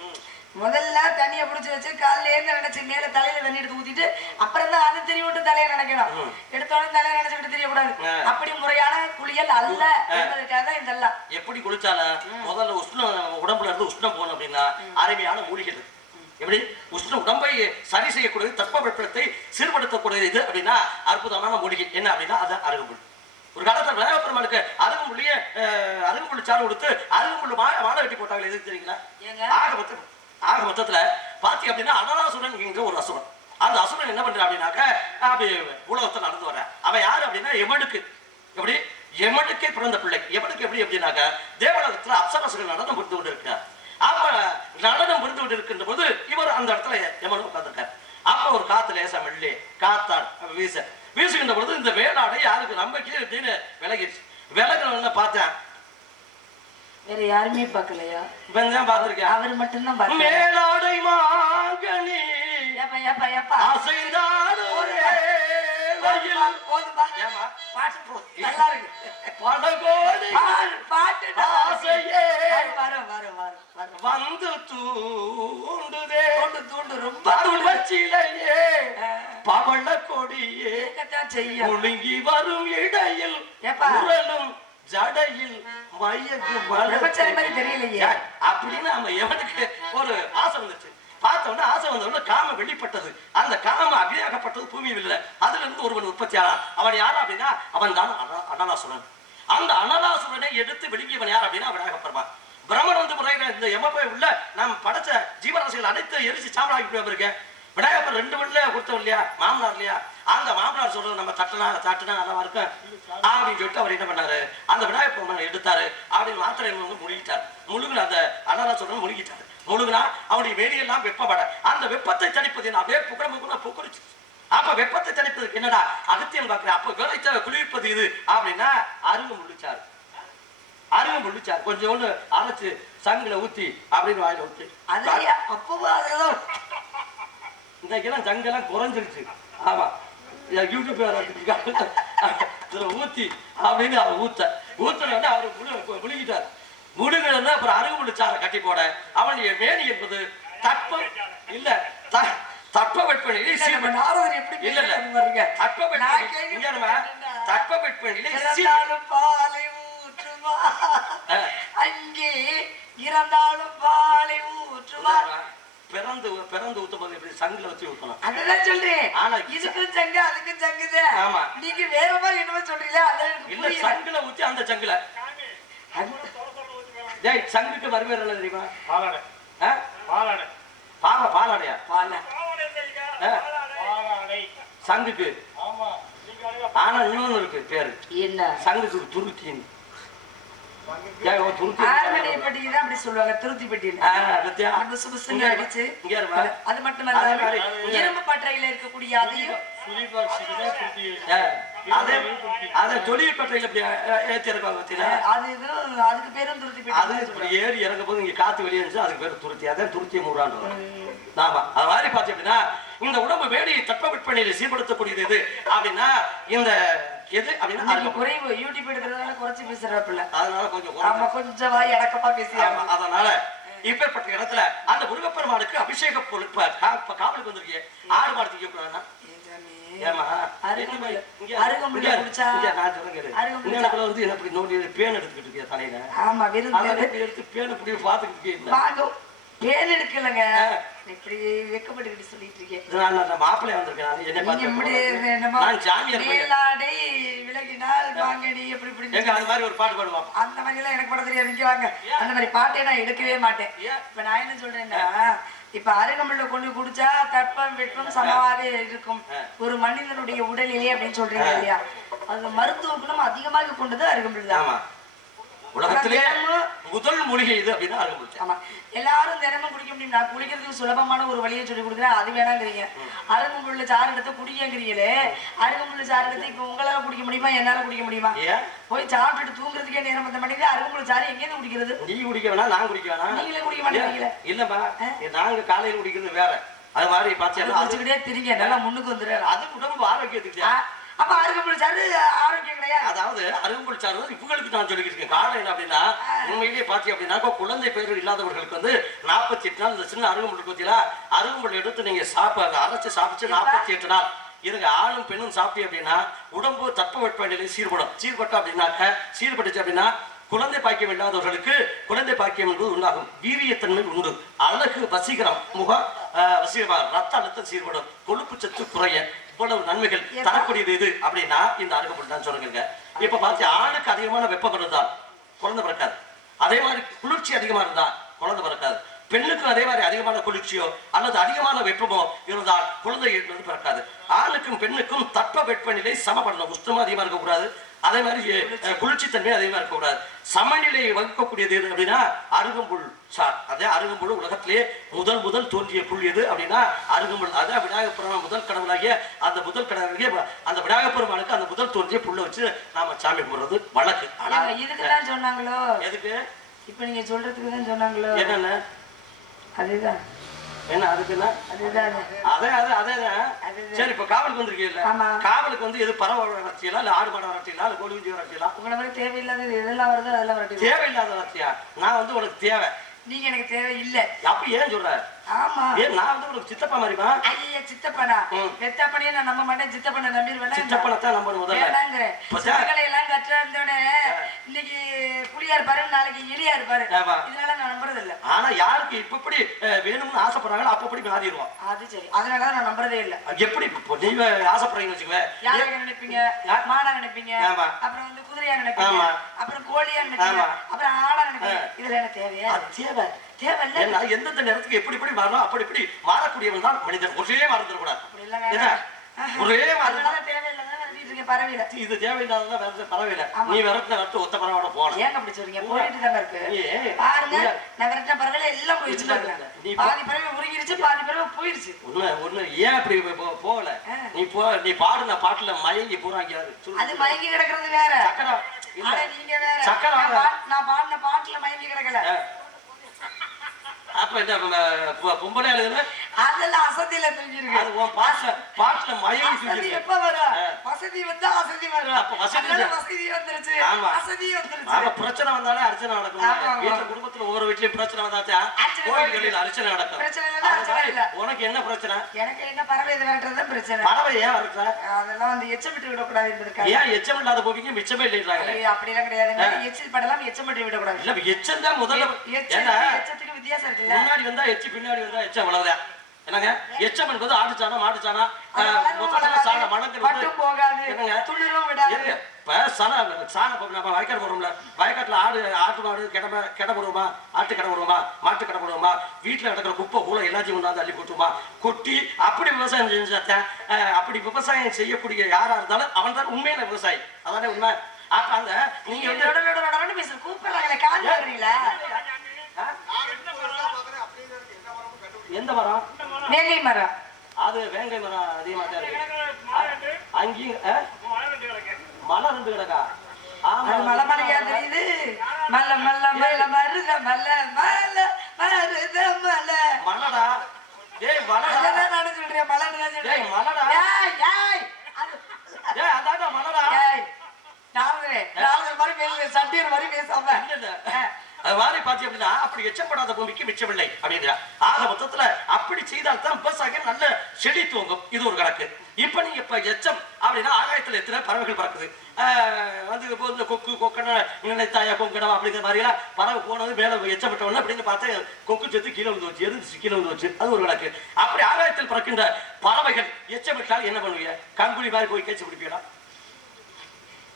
முதல்ல தண்ணியை பிடிச்சி வச்சு காலையில இருந்து நினைச்சு மேல தலையில தண்ணி எடுத்து ஊத்திட்டு அப்புறம் தான் அது தெரிய விட்டு தலையை நினைக்கணும். எடுத்தோட தலையை நினைச்சுட்டு தெரியக்கூடாது. அப்படி முறையான குளியல் அல்ல என்பதற்காக தான் இதெல்லாம். எப்படி குளிச்சாலும் முதல்ல உஷ்ணம் உடம்புல இருந்து உஷ்ணம் போகணும் அப்படின்னா அருமையான மூலிகை. எப்படி உஷ்ண உடம்பை சரி செய்யக்கூடியது, தட்பவெப்பத்தை சீர்படுத்தக்கூடியது இது அப்படின்னா அற்புதமான மூலிகை என்ன அப்படின்னா அது அருகம்புல். ஒரு காலத்துல விநாயகப்பெருமானுக்கு அருகம்புல் சாறு கொடுத்து அருகம்புல் மாலை வெட்டி போட்டாங்க, எதுக்கு தெரியுங்களா? ஆக மொத்தத்துல பாத்தி அப்படின்னா அனலாசுரன் என்கிற ஒரு அசுரன். அந்த அசுரன் என்ன பண்ற அப்படின்னாக்க அப்படி உலகத்தை நடந்து வர அவன் யாரு அப்படின்னா எமனுக்கு, எப்படி எமனுக்கே பிறந்த பிள்ளை. எமனுக்கு எப்படி அப்படின்னாக்க தேவலோகத்துல அப்சரசுகள் நடனம் புரிந்து கொண்டு இருக்கிறார். அப்ப நடனம் புரிந்து கொண்டு இருக்கின்ற போது இவர் அந்த இடத்துல எமனும் உட்கார்ந்துருக்கார். அப்ப ஒரு காத்து லேசா மெல்லே காத்தார் வீசுகின்ற பொழுது இந்த வேளாடை யாருக்கு நம்பிக்கை அப்படின்னு விலகிடுச்சு. விலகின பார்த்தேன், வேற யாருமே பார்க்கலையா? பார்த்திருக்கேன், அவர் மட்டும்தான் பார்த்தார். மேலாடை மாங்கனி அசைந்தாடு வந்து தூண்டுதே, தூண்டு ரொம்ப வச்சிலையே பவள கொடியே செய்யும் ஒழுங்கி வரும் இடையில் ஏப்பா? உரலும் ஜடையில் மையக்கு பிரபச்சாரி மாதிரி தெரியலையே. அப்படின்னு நம்ம எவனுக்கு ஒரு ஆசை வந்துச்சு. பார்த்தவொடனே ஆசை வந்தவொடனே காம வெளிப்பட்டது. அந்த காம அக்னியாகப்பட்டது பூமியில் இல்லை. அதுல இருந்து ஒருவன் உற்பத்தி ஆனான். அவன் யாரா அப்படின்னா அவன் தான் அனலாசுரன். அந்த அனலாசுரனை எடுத்து விழுங்கியவன் யார் அப்படின்னா விநாயகப்பெருமான். பிரம்மன் வந்து முறையில இந்த எமப்பை உள்ள நாம் படைச்ச ஜீவராசிகள் அனைத்து எரிச்சு சாம்பலாக்கி போயிருக்கேன். விநாயகப்பர் 2 வீட்டுல கொடுத்தவன் இல்லையா, மாமனார் இல்லையா, அந்த மாமனார் சொல்றது நம்ம தட்டுனா நல்லா இருக்கும் அப்படின்னு சொல்லிட்டு அவர் என்ன பண்ணாரு, அந்த விநாயகப் பெருமானை எடுத்தாரு. அப்படின்னு மாத்திரை வந்து முழுகிட்டார். முழுகுன அந்த அனலாசுரன் முழுகிட்டாரு. முழுகுனா அவனுடைய வேலையெல்லாம் வெப்பப்பட அந்த வெப்பத்தை தணிப்பது அப்படியே புகழிச்சு. அப்ப வெப்பத்தை தணிப்பதற்கு என்னடா அகத்தியம் பார்க்கிறேன். அப்ப வேலைத்த குளிர்ப்பது இது அப்படின்னா அருங்கு முள்ளிச்சாரு. அருங்கு முள்ளிச்சாரு கொஞ்சோண்டு அரைச்சு சங்குல ஊத்தி அப்படின்னு வாயில ஊத்தி அப்பவும் அதுலதான் இன்றைக்கெல்லாம் சங்கெல்லாம் குறைஞ்சிருச்சு. ஆமா யூடியூப் இதுல ஊத்தி அப்படின்னு அவர் ஊத்தன அவரு முழுகிட்டார். முழுகினா அப்புறம் அருகு முள்ளிச்சாரை கட்டி போட அவனுடைய மேனி என்பது தட்பம் இல்ல தட்பவெப்பநிலை இல்ல தட்பவெப்பநிலை பாலை ஊற்றுமா அங்கே இறந்தாலும் பாலை ஊற்றுமா. பிறந்து ஊத்தும்போது எப்படி சங்குல வச்சு ஊத்தணும். அதுதான் சொல்றேன். ஆனா இதுக்கும் சங்கு அதுக்கும் சங்குது. ஆமா நீங்க வேற மாதிரி என்னமோ சொல்றீங்களா? இல்ல சங்குல ஊத்தி அந்த சங்குல டேய் சங்குக்கு வருவேர் என்ன தெரியுமா? பாலாடை. பாலாடை. பாலாடையா? பாலாடை சங்குக்கு. ஆமா. ஆனா இன்னொன்னு இருக்கு பேரு என்ன சங்குக்கு துருத்தின்னு. அது மட்டுமல்ல இரும்பு பட்டறையில இருக்கக்கூடிய அதையும் அதுக்கு பேரும் துருத்தி. அது ஏறி இறங்க போது இங்க காத்து வெளியே இருந்துச்சு. அதுக்கு பேரு துருத்தி. அதான் துருத்திய மூறாண்டு. ஆமா அது மாதிரி பாத்து அப்படின்னா இந்த உடம்பு வேடியை தட்பவெப்பநிலையை சீர்படுத்தக்கூடியது எது அப்படின்னா இந்த எது அப்படின்னா குறைவு யூடியூப் எடுக்கிறதுனால குறைச்சு பேசுறாப்புல. அதனால கொஞ்சம் வாய் அடக்கமா பேசியாமா. அதனால இப்பேற்பட்ட இடத்துல அந்த முருகப்பெருமானுக்கு அபிஷேக காவலுக்கு வந்திருக்கீங்க. ஆடு மாடு திங்க கூடாதுன்னா பேன் எடுத்துக்கிட்டு இருக்கியா தலையில? ஆமா எடுத்து பேன் இப்படி பாத்துக்கிட்டு இருக்கீங்க. பேன் எடுக்கலங்க. இப்படி வெக்கப்பட்டுக்கிட்டு சொல்லிட்டு இருக்கேன். மாப்பிள்ளைய வந்திருக்கேன். விலகினால் வாங்கடி எப்படி இப்படி அந்த மாதிரி ஒரு பாட்டு பாடுவான். அந்த மாதிரி எல்லாம் எனக்கு பாட தெரியாது. இங்க வாங்க. அந்த மாதிரி பாட்டை நான் எடுக்கவே மாட்டேன். இப்ப நான் என்ன சொல்றேன்னா இப்ப அருகம்புல்ல கொண்டு குடிச்சா தட்பம் வெப்பம் சமமாக இருக்கும் ஒரு மனிதனுடைய உடலிலே அப்படின்னு சொல்றீங்க இல்லையா? அது மருத்துவ குணம் அதிகமாக கொண்டது அருகம்புல் தான். உலகத்திலே முதல் மூலிகை இது அப்படின்னா அருகம்புல். ஆமா எல்லாரும் தினமும் குடிக்க முடியும். நான் குடிக்கிறதுக்கு சுலபமான ஒரு வழியை சொல்லி கொடுக்குறேன். அது வேணாங்கிறீங்க. அருகம்புல்ல சாறு எடுத்து குடிக்கிறீங்களே. அருகம்புல்ல சாறு எடுத்து இப்ப உங்களால குடிக்க முடியுமா? என்னால குடிக்க முடியுமா? போய் சாப்பிட்டுட்டு தூங்குறதுக்கே நேரம் பத்த மாட்டேங்குது. அருகம்புல்ல சாறு எங்கேருந்து குடிக்கிறது? நீ குடிக்க வேணா நான் குடிக்க வேணா. நீங்களே குடிக்க மாட்டேங்கிறீங்களே. இல்லப்பா நாங்க காலையில குடிக்கிறது வேற. அது மாதிரி பாத்தீங்கன்னா குடிச்சுக்கிட்டே திரிங்க. நல்லா முன்னுக்கு வந்துரு. அது உடம்பு ஆரோக்கியத்துக்கு. அப்ப அருகம்புல் சாறு ஆரோக்கியம் கிடையாது. அதாவது அருகம்புல் சாறு இவங்களுக்கு நான் சொல்லிக்கிட்டு இருக்கேன். காரணம் என்ன அப்படின்னா உண்மையிலேயே பாத்தி அப்படின்னா குழந்தை பேர் இல்லாதவர்களுக்கு வந்து 48 நாள் இந்த சின்ன அருகம்புல் பத்தியா அருகம்புல் எடுத்து நீங்க அரைச்சு சாப்பிட்டு 48 நாள் இருங்க. ஆணும் பெண்ணும் சாப்பிட்டு அப்படின்னா உடம்பு தட்பவெப்பநிலை சீர்படும் அப்படின்னாக்க சீர்பட்டுச்சு அப்படின்னா குழந்தை பாக்கியம் இல்லாதவர்களுக்கு குழந்தை பாக்கியம் என்பது உண்டாகும். வீரியத்தன்மை உண்டு. அழகு வசீகரம் முகம் வசீகரமாக ரத்த அழுத்தம் சீர்படும். கொழுப்பு சத்து குறைய இவ்வளவு நன்மைகள் தரக்கூடியது இது அப்படின்னா இந்த அருகம்புல் தான் சொல்லுங்க. இப்ப பார்த்து ஆணுக்கு அதிகமான வெப்பம் இருந்தால் குழந்தை பிறக்காது. அதே மாதிரி குளிர்ச்சி அதிகமா இருந்தால் குழந்தை பிறக்காது. பெண்ணுக்கும் அதே மாதிரி அதிகமான குளிர்ச்சியோ அல்லது அதிகமான வெப்பமோ இருந்தால் குழந்தை என்பது பிறக்காது. ஆணுக்கும் பெண்ணுக்கும் தட்ப வெப்பநிலை சமப்படணும். உஷ்ணமும் அதிகமா இருக்கக்கூடாது. அதே மாதிரி குளிர்ச்சி தன்மை அதிகமா இருக்கக்கூடாது. சமநிலையை வகுக்கக்கூடியது எது அப்படின்னா அருகம்புல் சார். அதே அருகம்புல் உலகத்திலே முதல் தோன்றிய புல் எது அப்படின்னா அருகம்புல். அதான் விநாயகப் பெருமான் முதல் கடவுளாகிய அந்த முதல் கடவுளாகிய அந்த விநாயகப் பெருமானுக்கு அந்த முதல் தோன்றிய புல்லை வச்சு நாம சாமி போடுறது வழக்கு. ஆனா இதுக்குதான் சொன்னாங்களோ? எதுக்கு? இப்ப நீங்க சொல்றதுக்கு தான் சொன்னாங்களோ? என்னன்னு? அதுதான் என்ன அதுக்குன்னா சரி. இப்ப காவலுக்கு வந்திருக்கீங்க. காவலுக்கு வந்து எது பறவை வளர்ச்சியலாம் இல்ல ஆடு மாட வளர்ச்சியலாம் இல்ல கோழி குஞ்சு வளர்ச்சியலாம்? உங்களை மாதிரி தேவையில்லாத எதெல்லாம் வருது அதெல்லாம் வரட்டி. தேவையில்லாத வளர்ச்சியா? நான் வந்து உனக்கு தேவை. நீங்க எனக்கு தேவை இல்ல. அப்ப ஏன் சொல்ற? ஆமா. ஏன் நான் வந்து உனக்கு சித்தப்பா மாதிரிமா? ஐயா சித்தப்பனா? பெத்தப்பனே நான் நம்ப மாட்டேன், சித்தப்பனை நம்பிடுவேனா? சித்தப்பனை தான் நம்பணும் முதல்ல. வேண்டாங்க. சித்தகளை எல்லாம் கற்றந்தோனே இன்னைக்கு புலியா இருப்பாரு, நாளைக்கு எலியா இருப்பாரு. இதனால நான் நம்புறது இல்ல. ஆனா யாருக்கு இப்படி வேணும்னு ஆசைப்படுறாங்களோ அப்படி மாறிடுவோம். அது சரி. அதனால நான் நம்புறதே இல்ல. எப்படி நீங்க ஆசைப்படுறீங்கன்னு வச்சுக்கவே? யாரை நினைப்பீங்க? மாடா நினைப்பீங்க, அப்புறம் வந்து குதிரையா நினைப்பீங்க, அப்புறம் கோழியா நினைப்பீங்க, அப்புறம் ஆடா நினைப்பீங்க. இதுல என்ன தேவையா? தேவை தேவை. எந்தெந்த நேரத்துக்கு எப்படி எப்படி மாறணும் அப்படி இப்படி மாறக்கூடியவன் தான் மனிதன். ஒரே மறந்துடக்கூடாது. ஒரே பரவாயில்ல. இது தேவையில்லாத பரவாயில்ல. நீ விரட்டின விரட்டு ஒத்த பரவாயில்ல போன. ஏங்க அப்படி சொல்றீங்க? போயிட்டு தாங்க இருக்கு. பாருங்க, நான் விரட்டின பரவாயில்ல எல்லாம் போயிடுச்சு. பாதி பறவை உருகிருச்சு, பாதி பறவை போயிடுச்சு. ஒண்ணு ஏன் அப்படி போகல? நீ பாடுன பாட்டுல மயங்கி போறாங்க. அது மயங்கி கிடக்குறது வேற. சக்கரம் நீங்க வேற. சக்கரம் நான் பாடின பாட்டுல மயங்கி கிடக்கல. அப்ப இந்த பொம்பளை ஆளுங்க அதெல்லாம் அசதியில தெரிஞ்சிருக்கு. அது உன் பாட்டுல மயங்கி செஞ்சிருக்கு. எப்ப வரும்? வசதி வந்தா அசதி வரும். அப்ப வசதி வந்துருச்சு. அசதி வந்துருச்சு. ஆமா, பிரச்சனை வந்தாலே அர்ச்சனை நடக்கும். வீட்டுல குடும்பத்துல ஒவ்வொரு வீட்லயும் பிரச்சனை வந்தாச்சா கோயில்களில் அர்ச்சனை நடக்கும். உனக்கு என்ன பிரச்சனை? எனக்கு என்ன பறவை விரட்டுறதுதான் பிரச்சனை. பறவை ஏன் விரட்டுற? அதெல்லாம் வந்து எச்சமிட்டு விடக்கூடாது என்பதற்காக. ஏன் எச்சம் இல்லாத போவீங்க மிச்சமே இல்லைன்றாங்க? அப்படிலாம் கிடையாதுங்க. எச்சில் படலாம் எச்சமிட்டு விடக்கூடாது. இல்ல எச்சம் தான் முதல்ல. எச்சத்துக்கு வித்தியாசம் இருக்குல்ல. முன்னாடி வந்தா எச்சி, பின்னாடி வந்தா எச்சம். அவ்வளவுதான். என்னங்க எச்சம் என்பது ஆடுச்சானா மாடுச்சானா சாணம் மணக்கு போகாது, துளிரும் விடாது. இப்ப நம்ம வயக்காடு போடுறோம்ல, வயக்காட்டுல ஆட்டு மாடு கெட போடுவோமா, ஆட்டு கடை போடுவோமா, மாட்டு கடை போடுவோமா, வீட்டுல நடக்கிற குப்பை கூட எல்லாத்தையும் கொண்டாந்து அள்ளி கொட்டுமா, கொட்டி அப்படி விவசாயம் செஞ்சாத்தான். அப்படி விவசாயம் செய்யக்கூடிய யாரா இருந்தாலும் அவன் தான் உண்மையான விவசாயி. அதானே உண்மை. அப்ப அந்த நீங்க வந்து கூப்பிடுறாங்களே கால் வாங்குறீங்களா? எந்த மரம்? வேங்கை மரம். அது வேங்கை மரம் அதிகமா தான் இருக்கு. அங்கேயும் மலை ரெண்டு கிடக்கா. மலை மலையா தெரியுது. மல்ல மல்ல மல்ல மருத மல்ல மல்ல மருத மல்ல மலடா. ஏய் மலடா. நான் சொல்றேன் மலன்னு தான் சொல்றேன். மலடா. அதாடா மலடா. நாலு மாதிரி பேச சட்டியர் மாதிரி பேசாம அது மாதிரி பாத்தி அப்படின்னா அப்படி எச்சப்படாத பூமிக்கு மிச்சமில்லை அப்படிங்கிற. ஆக மொத்தத்துல அப்படி செய்தால் தான் விவசாயம் நல்ல செடி தூங்கும். இது ஒரு கணக்கு. இப்ப நீங்க இப்ப எச்சம் அப்படின்னா ஆகாயத்துல எத்தனை பறவைகள் பறக்குது. வந்து இப்போ இந்த கொக்கு கொக்கன நினைத்தாயா கொங்கடம் அப்படிங்கிற மாதிரி எல்லாம் பறவை போனது மேல எச்சப்பட்டவன அப்படின்னு பார்த்து கொக்கு செத்து கீழே வந்து வச்சு, எரிஞ்சு கீழே வந்து வச்சு. அது ஒரு கணக்கு. அப்படி ஆகாயத்தில் பறக்கின்ற பறவைகள் எச்சமிட்டால் என்ன பண்ணுவீங்க? கங்குலி மாதிரி போய் கேச்சு பிடிப்பீங்களா?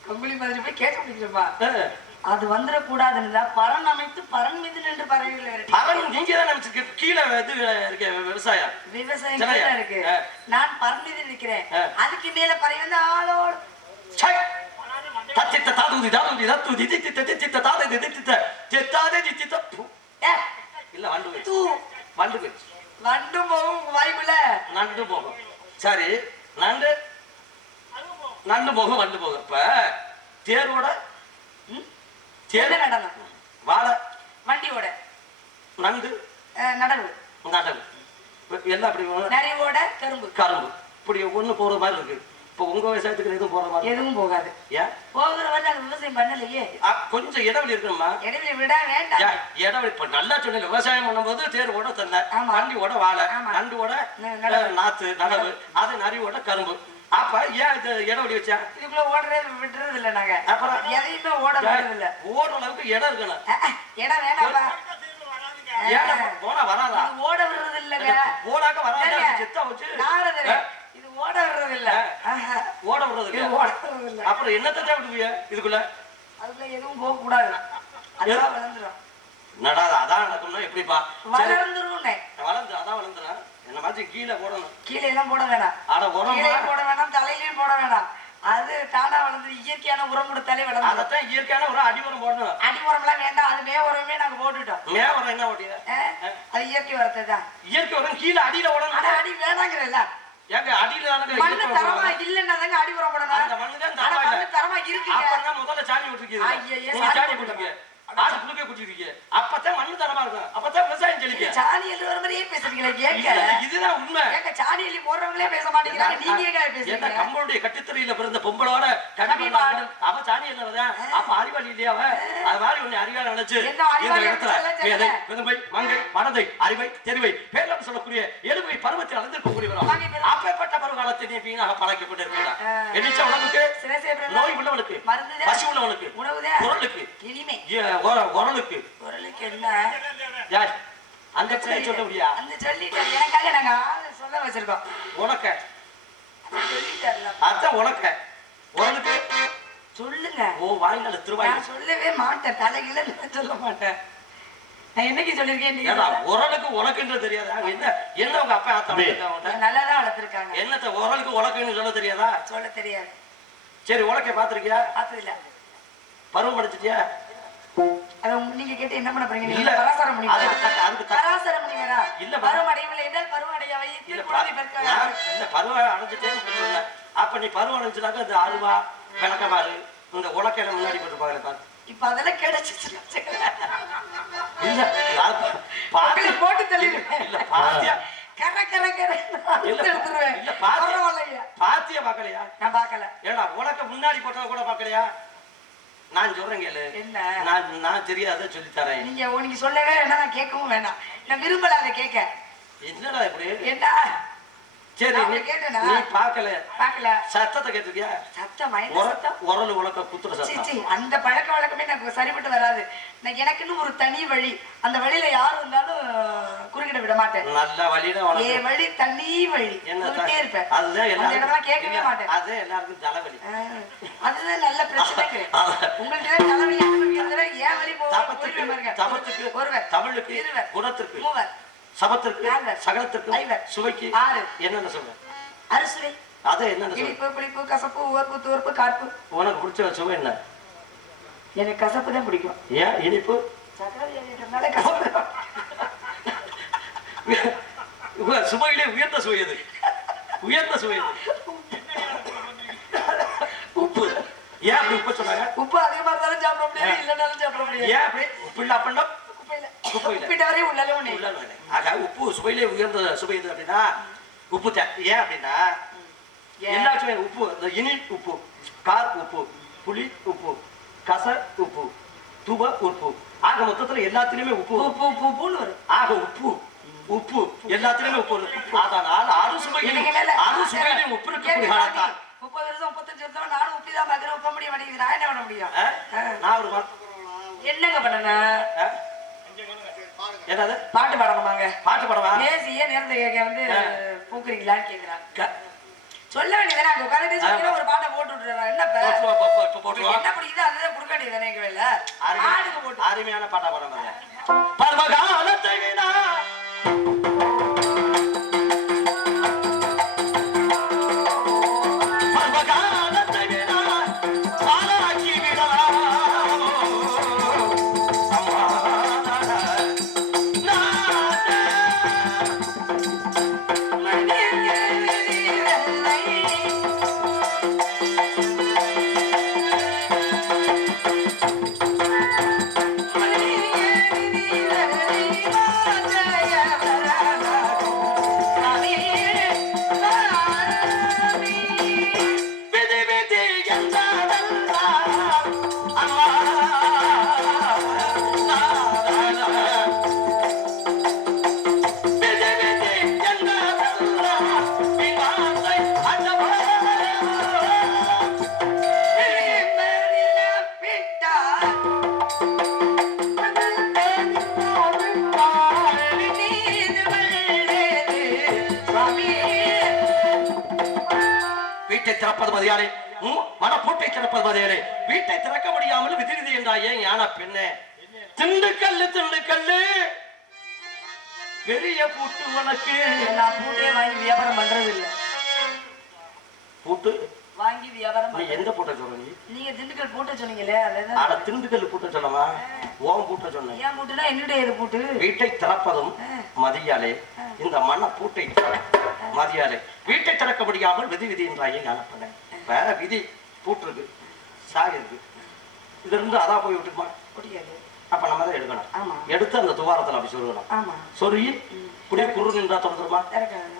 கங்குலி மாதிரி போய் கேட்க பிடிக்கிறப்பா அது வந்துடக்கூடாதுன்னு பரன் அமைத்து பரன் மீது நின்று பறவைகள் பரன் நீங்க தான் நினைச்சிருக்க. கீழே இது இருக்கு விவசாயம். விவசாயம் இருக்கு. நான் பரன் மீது நிற்கிறேன். அதுக்கு மேல பறவை வந்து ஆளோடு தத்தித்த தாதுதி தாதுதி தத்துதி தித்தித்த தித்தித்த தாததி தித்தித்த தாததி தித்த. இல்ல வண்டு தூ வண்டு வண்டு போகும் வாய்ப்புல நண்டு போகும். சரி, நண்டு நண்டு போகும் வண்டு போகும். இப்ப தேரோட நடனம் வாழை வண்டியோட நண்டு நடவு நடவு எல்லாம் அப்படி நரிவோட கரும்பு கரும்பு இப்படி ஒண்ணு போற மாதிரி இருக்கு. இப்ப உங்க விவசாயத்துக்கு எதுவும் போற மாதிரி எதுவும் போகாது. ஏன் போகிற மாதிரி நாங்க விவசாயம் பண்ணலையே. கொஞ்சம் இடைவெளி இருக்கணுமா? இடைவெளி விட வேண்டாம். இடைவெளி இப்ப நல்லா சொன்ன விவசாயம் பண்ணும்போது தேரோட தென்னை, வண்டியோட வாழை, நண்டுவோட நாத்து நடவு, அது நரியோட கரும்பு. அப்ப ஏன் இது இடைவெளி வச்சா? இதுக்குள்ள ஓடுறது விடுறது இல்ல. நாங்க அப்புறம் எதையுமே ஓட விடுறது இல்ல. ஓடுற அளவுக்கு இடம் இருக்கணும். இடம் வேணாமா? போனா வராதா? ஓட விடுறது இல்லங்க. ஓடாக்க வராதா? செத்தா வச்சு இது ஓட விடுறது இல்ல. ஓட விடுறது இல்ல. அப்புறம் என்னத்தை தான் விடுவீங்க இதுக்குள்ள? அதுக்குள்ள எதுவும் போக கூடாது. அதான் வளர்ந்துரும். நடாத அதான் நடக்கும்னா எப்படிப்பா? வளர்ந்துரும். வளர்ந்து அதான் வளர்ந்துரும். என்ன மாதிரி கீழே போடணும். கீழே எல்லாம் போட வேணாம். கீழே போட வேணாம், தலையிலயும் போட வேணாம். அது தானா வளர்ந்து இயற்கையான உரம் கொடுத்தாலே வளரும். அதான் இயற்கையான ஒரு அடி உரம் போடணும். அடி உரம்லாம் வேண்டாம். அது மே உரமே நாங்க போட்டுட்டோம். மே உரம் என்ன ஓட்டிய? அது இயற்கை உரத்தை தான். இயற்கை உரம் கீழே அடியில ஓடணும். ஆனா அடி வேணாங்கிறல்ல. ஏங்க அடியில மண்ணு தரமா இல்லன்னா தாங்க அடி உரம் போடணும். அந்த மண்ணு தான் தரமா இல்ல. மண்ணு தரமா இருக்கு. அப்பதான் முதல்ல சாணி விட்டுருக்கீங்க. நீங்க சாணி போட்டுருக்கீங்க. ஆடு புழுக்க குடிச்சிருக்கீங்க. அப்பதான் மண்ணு தரமா இருக்கும். அப்பதான் விவசாயம் செழிக்கும். சாணி எழுதுற மாதிரியே பேசுறீங்களே கேட்க இதுதான் உண்மை. கேட்க சாணி அள்ளி போடுறவங்களே பேச மாட்டேங்கிறாங்க, நீங்க ஏங்க பேசுறீங்க? கம்பளுடைய கட்டுத்தறியில பிறந்த பொம்பளோட கண்டிப்பாடு அவ சாணி இல்லவதான். அப்ப அறிவாளி இல்லையா அவ? அது மாதிரி உன்னை அறிவாளி நினைச்சு இந்த இடத்துல பேதை, பெருமை, மங்கை, மனதை, அறிவை, தெரிவை, பேரம் சொல்லக்கூடிய எலும்பை பருவத்தில் அடைந்திருக்கக்கூடியவரும் அப்பேற்பட்ட பருவகாலத்தை நீ வீணாக பழக்கப்பட்டு இருக்கிறார். எண்ணிச்ச உடம்புக்கு நோய் உள்ளவனுக்கு, பசி உள்ளவனுக்கு, குரலுக்கு, இனிமை, உரலுக்கு என்ன அந்த பிள்ளையை சொல்ல முடியா? அந்த சொல்லிட்டாரு, எனக்காக நாங்க சொல்ல வச்சிருக்கோம். உனக்க அதான் உனக்க உரலுக்கு சொல்லுங்க. ஓ வாய்நாள் திருவாய் சொல்லவே மாட்டேன், தலையில சொல்ல மாட்டேன். நான் என்னைக்கு சொல்லிருக்கேன்? உரலுக்கு உனக்குன்றது தெரியாதா? என்ன என்ன உங்க அப்பா ஆத்தா நல்லாதான் வளர்த்திருக்காங்க. என்னத்த உரலுக்கு உனக்குன்னு சொல்ல தெரியாதா? சொல்ல தெரியாது. சரி உனக்க பாத்திருக்கியா? பார்த்ததில்ல. பருவம் அடைச்சிட்டியா? அத நீங்க கேட்டு என்ன பண்ண போறீங்க? நீங்க பராசர முனிவரா? பராசர முனிவரா? இல்ல பருவம் அடையவில்லை என்றால் பருவம் அடைய வைத்து குழந்தை பெற்றாங்க. இல்ல பருவம் அடைஞ்சிட்டேன்னு சொல்றேன். அப்ப நீ பருவம் அடைஞ்சினாக்க இந்த அருவா விளக்கமாறு இந்த உலக்கையில முன்னாடி போட்டு பாக்கல பாரு. இப்ப அதெல்லாம் கிடைச்சிச்சு. இல்ல பாத்து போட்டு தள்ளிடுவேன். இல்ல பாத்தியா? கர கர கர எடுத்துருவேன். இல்ல பரவாயில்லையா? பாத்தியா பாக்கலையா? நான் பாக்கல. ஏடா உலக்க முன்னாடி போட்டத கூட பாக்கலையா? நான் சொல்றேன் கேளு. என்ன? நான் தெரியாத சொல்லி தரேன். நீங்க சொல்லவே வேணாம், நான் கேட்கவும் வேணாம். நான் விரும்பல அதை கேட்க. என்னடா இப்படி? என்ன? சரி நீ பாக்கல சத்தத்தை கேட்டிருக்கியா? சத்தம் உரல் உலக்க குத்துற சத்தம். அந்த பழக்க வழக்கமே எனக்கு சரிபட்டு வராது. எனக்குன்னு ஒரு தனி வழி, அந்த வழியில யாரு வந்தாலும் குறுக்கிட விட மாட்டேன். நல்ல வழியில என் வழி தனி வழி என்ன இருப்பேன். அதுதான் எல்லாரும் கேட்கவே மாட்டேன். அது எல்லாருக்கும் தலைவலி. அதுதான் நல்ல பிரச்சனை. உங்கள்கிட்ட தலைவலி ஏன் வழி போறதுக்கு ஒருவர், தமிழுக்கு குணத்திற்கு மூவர், சபத்திற்கு சகலத்திற்கு சுவைக்கு என்னென்ன சொல்ற? அறுசுவை. அது என்னென்ன சொல்ற? இனிப்பு, புளிப்பு, கசப்பு, உவர்ப்பு, துவர்ப்பு, கார்ப்பு. உனக்கு பிடிச்ச சுவை என்ன? எனக்கு கசப்பு தான் பிடிக்கும். ஏன்? இனிப்பு சுவையிலே உயர்ந்த சுவை எது? உயர்ந்த சுவை எது? உப்பு. ஏன் அப்படி உப்பு சொன்னாங்க? உப்பு அதிகமா இருந்தாலும் சாப்பிட முடியாது, இல்லைன்னாலும் சாப்பிட முடியாது. ஏன் அப்படி? உப்பு இல்ல அப்படின்னா உப்பு சுவையிலே உயர்ந்த சுவை எது அப்படின்னா உப்பு தான். ஏன் அப்படின்னா எல்லா சுவையும் உப்பு, இனி உப்பு, கார் உப்பு, புளி உப்பு, கச உப்பு, துவ உப்பு, ஆக மொத்தத்துல எல்லாத்திலுமே உப்பு உப்பு உப்புன்னு வரும். ஆக உப்பு உப்பு எல்லாத்திலுமே உப்பு வரும். அதனால் அறுசுவையிலும் உப்பு இருக்கக்கூடிய காலத்தான் 30 வருஷம் 35 வருஷம் நானும் உப்பி தான் பாக்குறேன். உப்ப முடிய மாட்டேங்குது. நான் என்ன பண்ண முடியும்? நான் ஒரு என்னங்க பண்ண என்னது பாட்டு பாடணுமாங்க? பாட்டு பாடவா? பேசியே நேரத்தை கேட்க வந்து பூக்குறீங்களான்னு கேக்குறாங்க. சொல்ல வேண்டியதானே? அங்க உட்காந்து ஒரு பாட்டை போட்டு விட்டுறாங்க. என்ன என்ன பிடிக்குதோ அதுதான் கொடுக்க வேண்டியதானே? எங்க வேலை ஆடுக்கு போட்டு அருமையான பாட்டா பாடுறாங்க. பர்வகாலத்தை வினா திறப்பது மதியாலே, மனப்பூட்டை திறப்பது மதியாலே, வீட்டை திறக்க முடியாமல் விதிரிதி என்றாயே ஞான பெண்ணே. திண்டுக்கல்லு திண்டுக்கல்லு பெரிய பூட்டு உனக்கு. நான் பூட்டே வாங்கி வியாபாரம் பண்றது இல்ல. பூட்டு வாங்கி வியாபாரம் நீ எந்த பூட்ட சொல்றீங்க? நீங்க திண்டுக்கல் பூட்ட சொன்னீங்களே, அட திண்டுக்கல் பூட்ட சொன்னமா? ஓம் பூட்ட சொன்னேன். ஏன் பூட்டுனா என்னுடைய பூட்டு. வீட்டை திறப்பதும் மதியாலே, இந்த மன பூட்டை மதியாலே, வீட்டை திறக்க முடியாமல் விதி விதி என்றாயே ஞானப்பண்ணேன். இப்ப விதி பூட்டு இருக்கு, சாவி இருக்கு, இதுல இருந்து அதா போய் விட்டுக்குமா? முடியாது. அப்ப நம்ம தான் எடுக்கணும். எடுத்து அந்த துவாரத்துல அப்படி சொல்லணும். சொருகி இப்படியே குருன்னு தான் திறந்துருமா?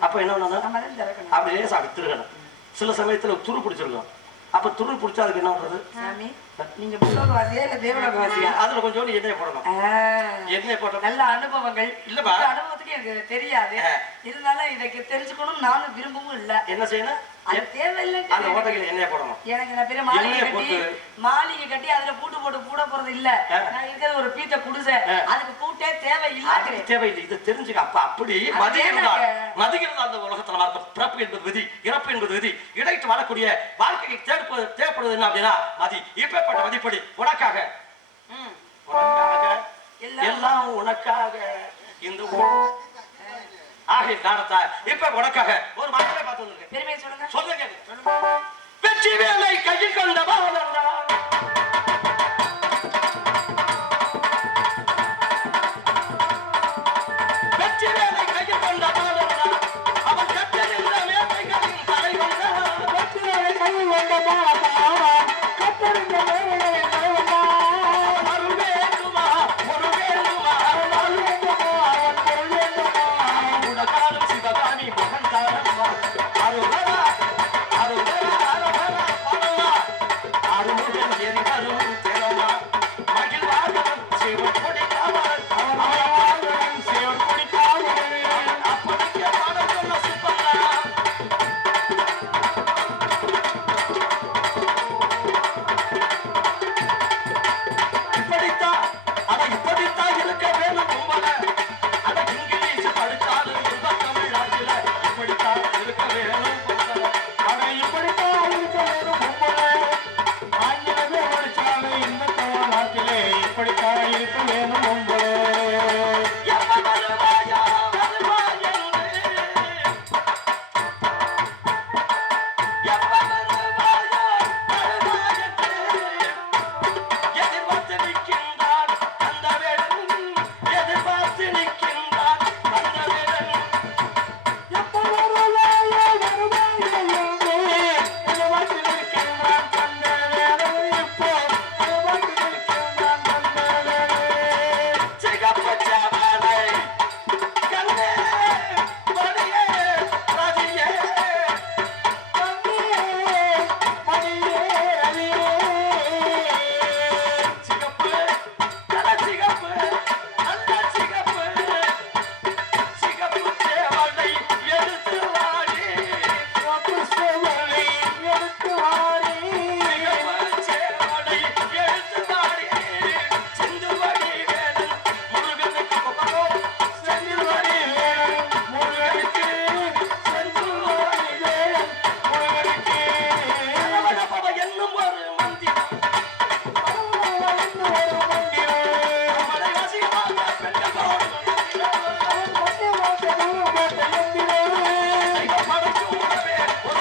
அப்ப என்ன பண்ணணும்? நம்ம தான் திறக்கணும். அப்படியே சாப்பிட்டு திருகணும். சில சமயத்துல துரு பிடிச்சிருக்கும். அப்ப துரு பிடிச்சா அதுக்கு என்ன பண்றது? சாமி நீங்க புலோகவாசியா இல்ல தேவலோகவாசியா? அதுல கொஞ்சம் எண்ணெய் போடணும். எண்ணெய் போட்டோம். நல்ல அனுபவங்கள் இல்லப்பா, அனுபவத்துக்கு எனக்கு தெரியாது. இருந்தாலும் இதை தெரிஞ்சுக்கணும் நானும் விரும்பவும் இல்ல. என்ன செய்யணும்? அது தேவையில்லை. அந்த ஓட்டையில எண்ணெய் போடணும். எனக்கு நான் பெரிய மாளிகை கட்டி அதுல பூட்டு போட்டு பூட போறது இல்ல. நான் இருக்கிறது ஒரு பீத்த குடிசை. அதுக்கு பூட்டே தேவையில்லை. தேவையில்லை. இது தெரிஞ்சுக்க. அப்ப அப்படி மதியிருந்தால் அந்த உலகத்துல வாழ்க்கை பிறப்பு என்பது விதி, இறப்பு என்பது விதி. இடைத்து வாழக்கூடிய வாழ்க்கைக்கு தேவைப்படுவது என்ன அப்படின்னா மதி. இப்பேற்பட்ட மதிப்படி உனக்காக எல்லாம் உனக்காக இந்த ஆகிய காரணத்தா இப்ப உனக்காக ஒரு மக்களை பார்த்து வந்திருக்கேன். பெருமையை சொல்லுங்க. சொல்லுங்க. வெற்றி வேலை கையில் கொண்ட பாலனா வெற்றி வேலை கையில் கொண்ட பாலனா அவன் கட்டறிந்த மேதைகளின் தலை கொண்ட வெற்றி வேலை கையில் கொண்ட பாலனா கட்டறிந்த மேதைகளின் தலை கொண்ட அருள் வேண்டுமா ஒரு வேண்டுமா அருள் வேண்டுமா அவன் பொருள் வேண்டுமா உனக்காலும் சிவகாமி மகன் தாரம்மா அருளா அருளா அருளா பரமா அருமுகன் எரிகரும் திறமா மகிழ் வாகனம் சிவன் கொடிக்காவன் அவன் சிவன் கொடிக்காவன் அப்படிக்க பாடம் சொன்ன சுப்பண்ணா இப்படித்தான் அதை இப்படித்தான் இருக்க வேணும் கும்பல அதை இங்கிலீஷ் படித்தாலும் இந்த தமிழ் நாட்டில இப்படித்தான் இருக்க வேணும் கும்பல அதை இப்படித்தான் இருக்க வேணும் கும்பல ஆங்கிலமே படித்தாலும் இந்த தமிழ் நாட்டிலே இப்படித்தான் இருக்க வேணும் கும்பல எப்ப வருவாயா வருவாய் எப்ப வருவாயா வருவாய் எதிர்பார்த்து நிற்கின்றான் அந்த வேடன் எதிர்பார்த்து நிற்கின்றான் அந்த வேடன் எப்ப வருவாயா வருவாய் எதிர்பார்த்து நிற்கின்றான் அந்த வேடன் இப்போ எதிர்பார்த்து நிற்கின்றான் அந்த வேடன் சிகப்பு சாவலை கண்ணே மணியே ரதியே சிகப்பு நல்ல சிகப்பு நல்ல சிகப்பு சிகப்பு சேவலை எடுத்து வாடி சிகப்பு சேவலை எடுத்து வாடி சிகப்பு சேவலை எடுத்து வாடி செந்துவடி வேலன் முருகனுக்கு பக்கோ செந்துவடி வேலன் முருகனுக்கு செந்துவடி வேலன் முருகனுக்கு பவ என்னும் ஒரு மந்திரம் அவனை வசியமாக பெண்களோடு படைச்சூடவே ஒரு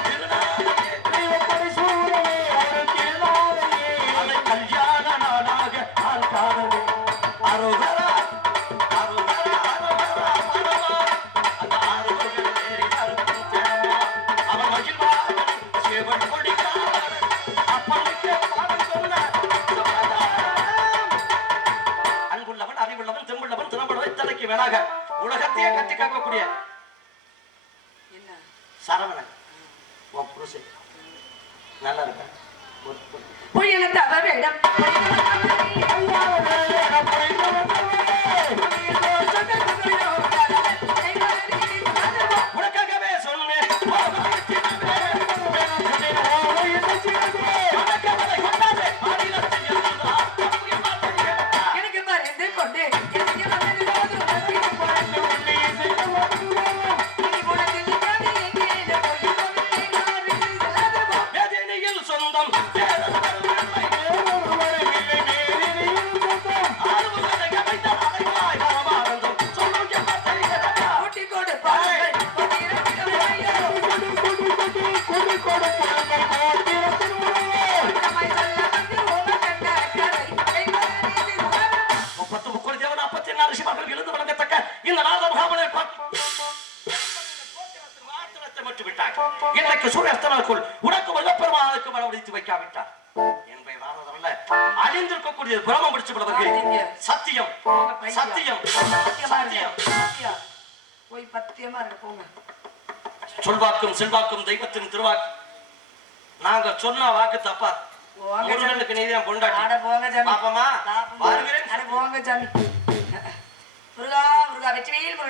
திருநாளையே அதை கல்யாண நாடாக ஆள் காணவே அருகரா அருகரா அருகரா பரமா அந்த ஆறுகள் ஏறி கருப்பும் தேமா அவன் மகிழ்வாக சிவன் கொடிக்காரன் அப்பனுக்கே பாடம் சொன்ன அன்புள்ளவன் அறிவுள்ளவன் தெம்புள்ளவன் திறம்புள்ளவன் இத்தனைக்கு வேறாக உலகத்தையே கட்டி காக்கக்கூடிய என்ன சரவணன் உன் புருஷன் நல்லா இருக்க பொய்யன தவறிடம் உனக்காகவே சொன்னேன் எனக்கு மறைந்து கொண்டு எனக்கு மறைந்து கொண்டு இனி உனக்கு நிக்காது எங்கே வேதனையில் சொந்தம் கூட்டி கொடு பாருங்கள் நம்மை சொல்ல வந்து ஓம கண்ட கரை முப்பத்து முக்கோடி தேவன் 64 ரிஷிமார்கள் எழுந்து வழங்கத்தக்க இந்த நாத மகாபலை மட்டும் விட்டார். இன்றைக்கு சூரியஸ்தனுக்குள் உனக்கு வல்லப்பெருமானுக்கு மனவடித்து வைக்காவிட்டார் என்பதை நாரதமல்ல அழிந்திருக்கக்கூடிய பிரமம் பிடிச்சு விடுவதற்கு சத்தியம் சத்தியம் சத்தியம் போய் பத்தியமா இருக்கு போங்க. சொல்வாக்கும் செல்வாக்கும் தெய்வத்தின் திருவாக்கு. நாங்க சொன்ன வாக்கு தப்பா? முருகனுக்கு நீதான் பொண்டாட்டி. அட போங்க சாமி. பாப்பமா பாருங்க. அட போங்க சாமி. முருகா முருகா வெற்றிவேல் முருகா.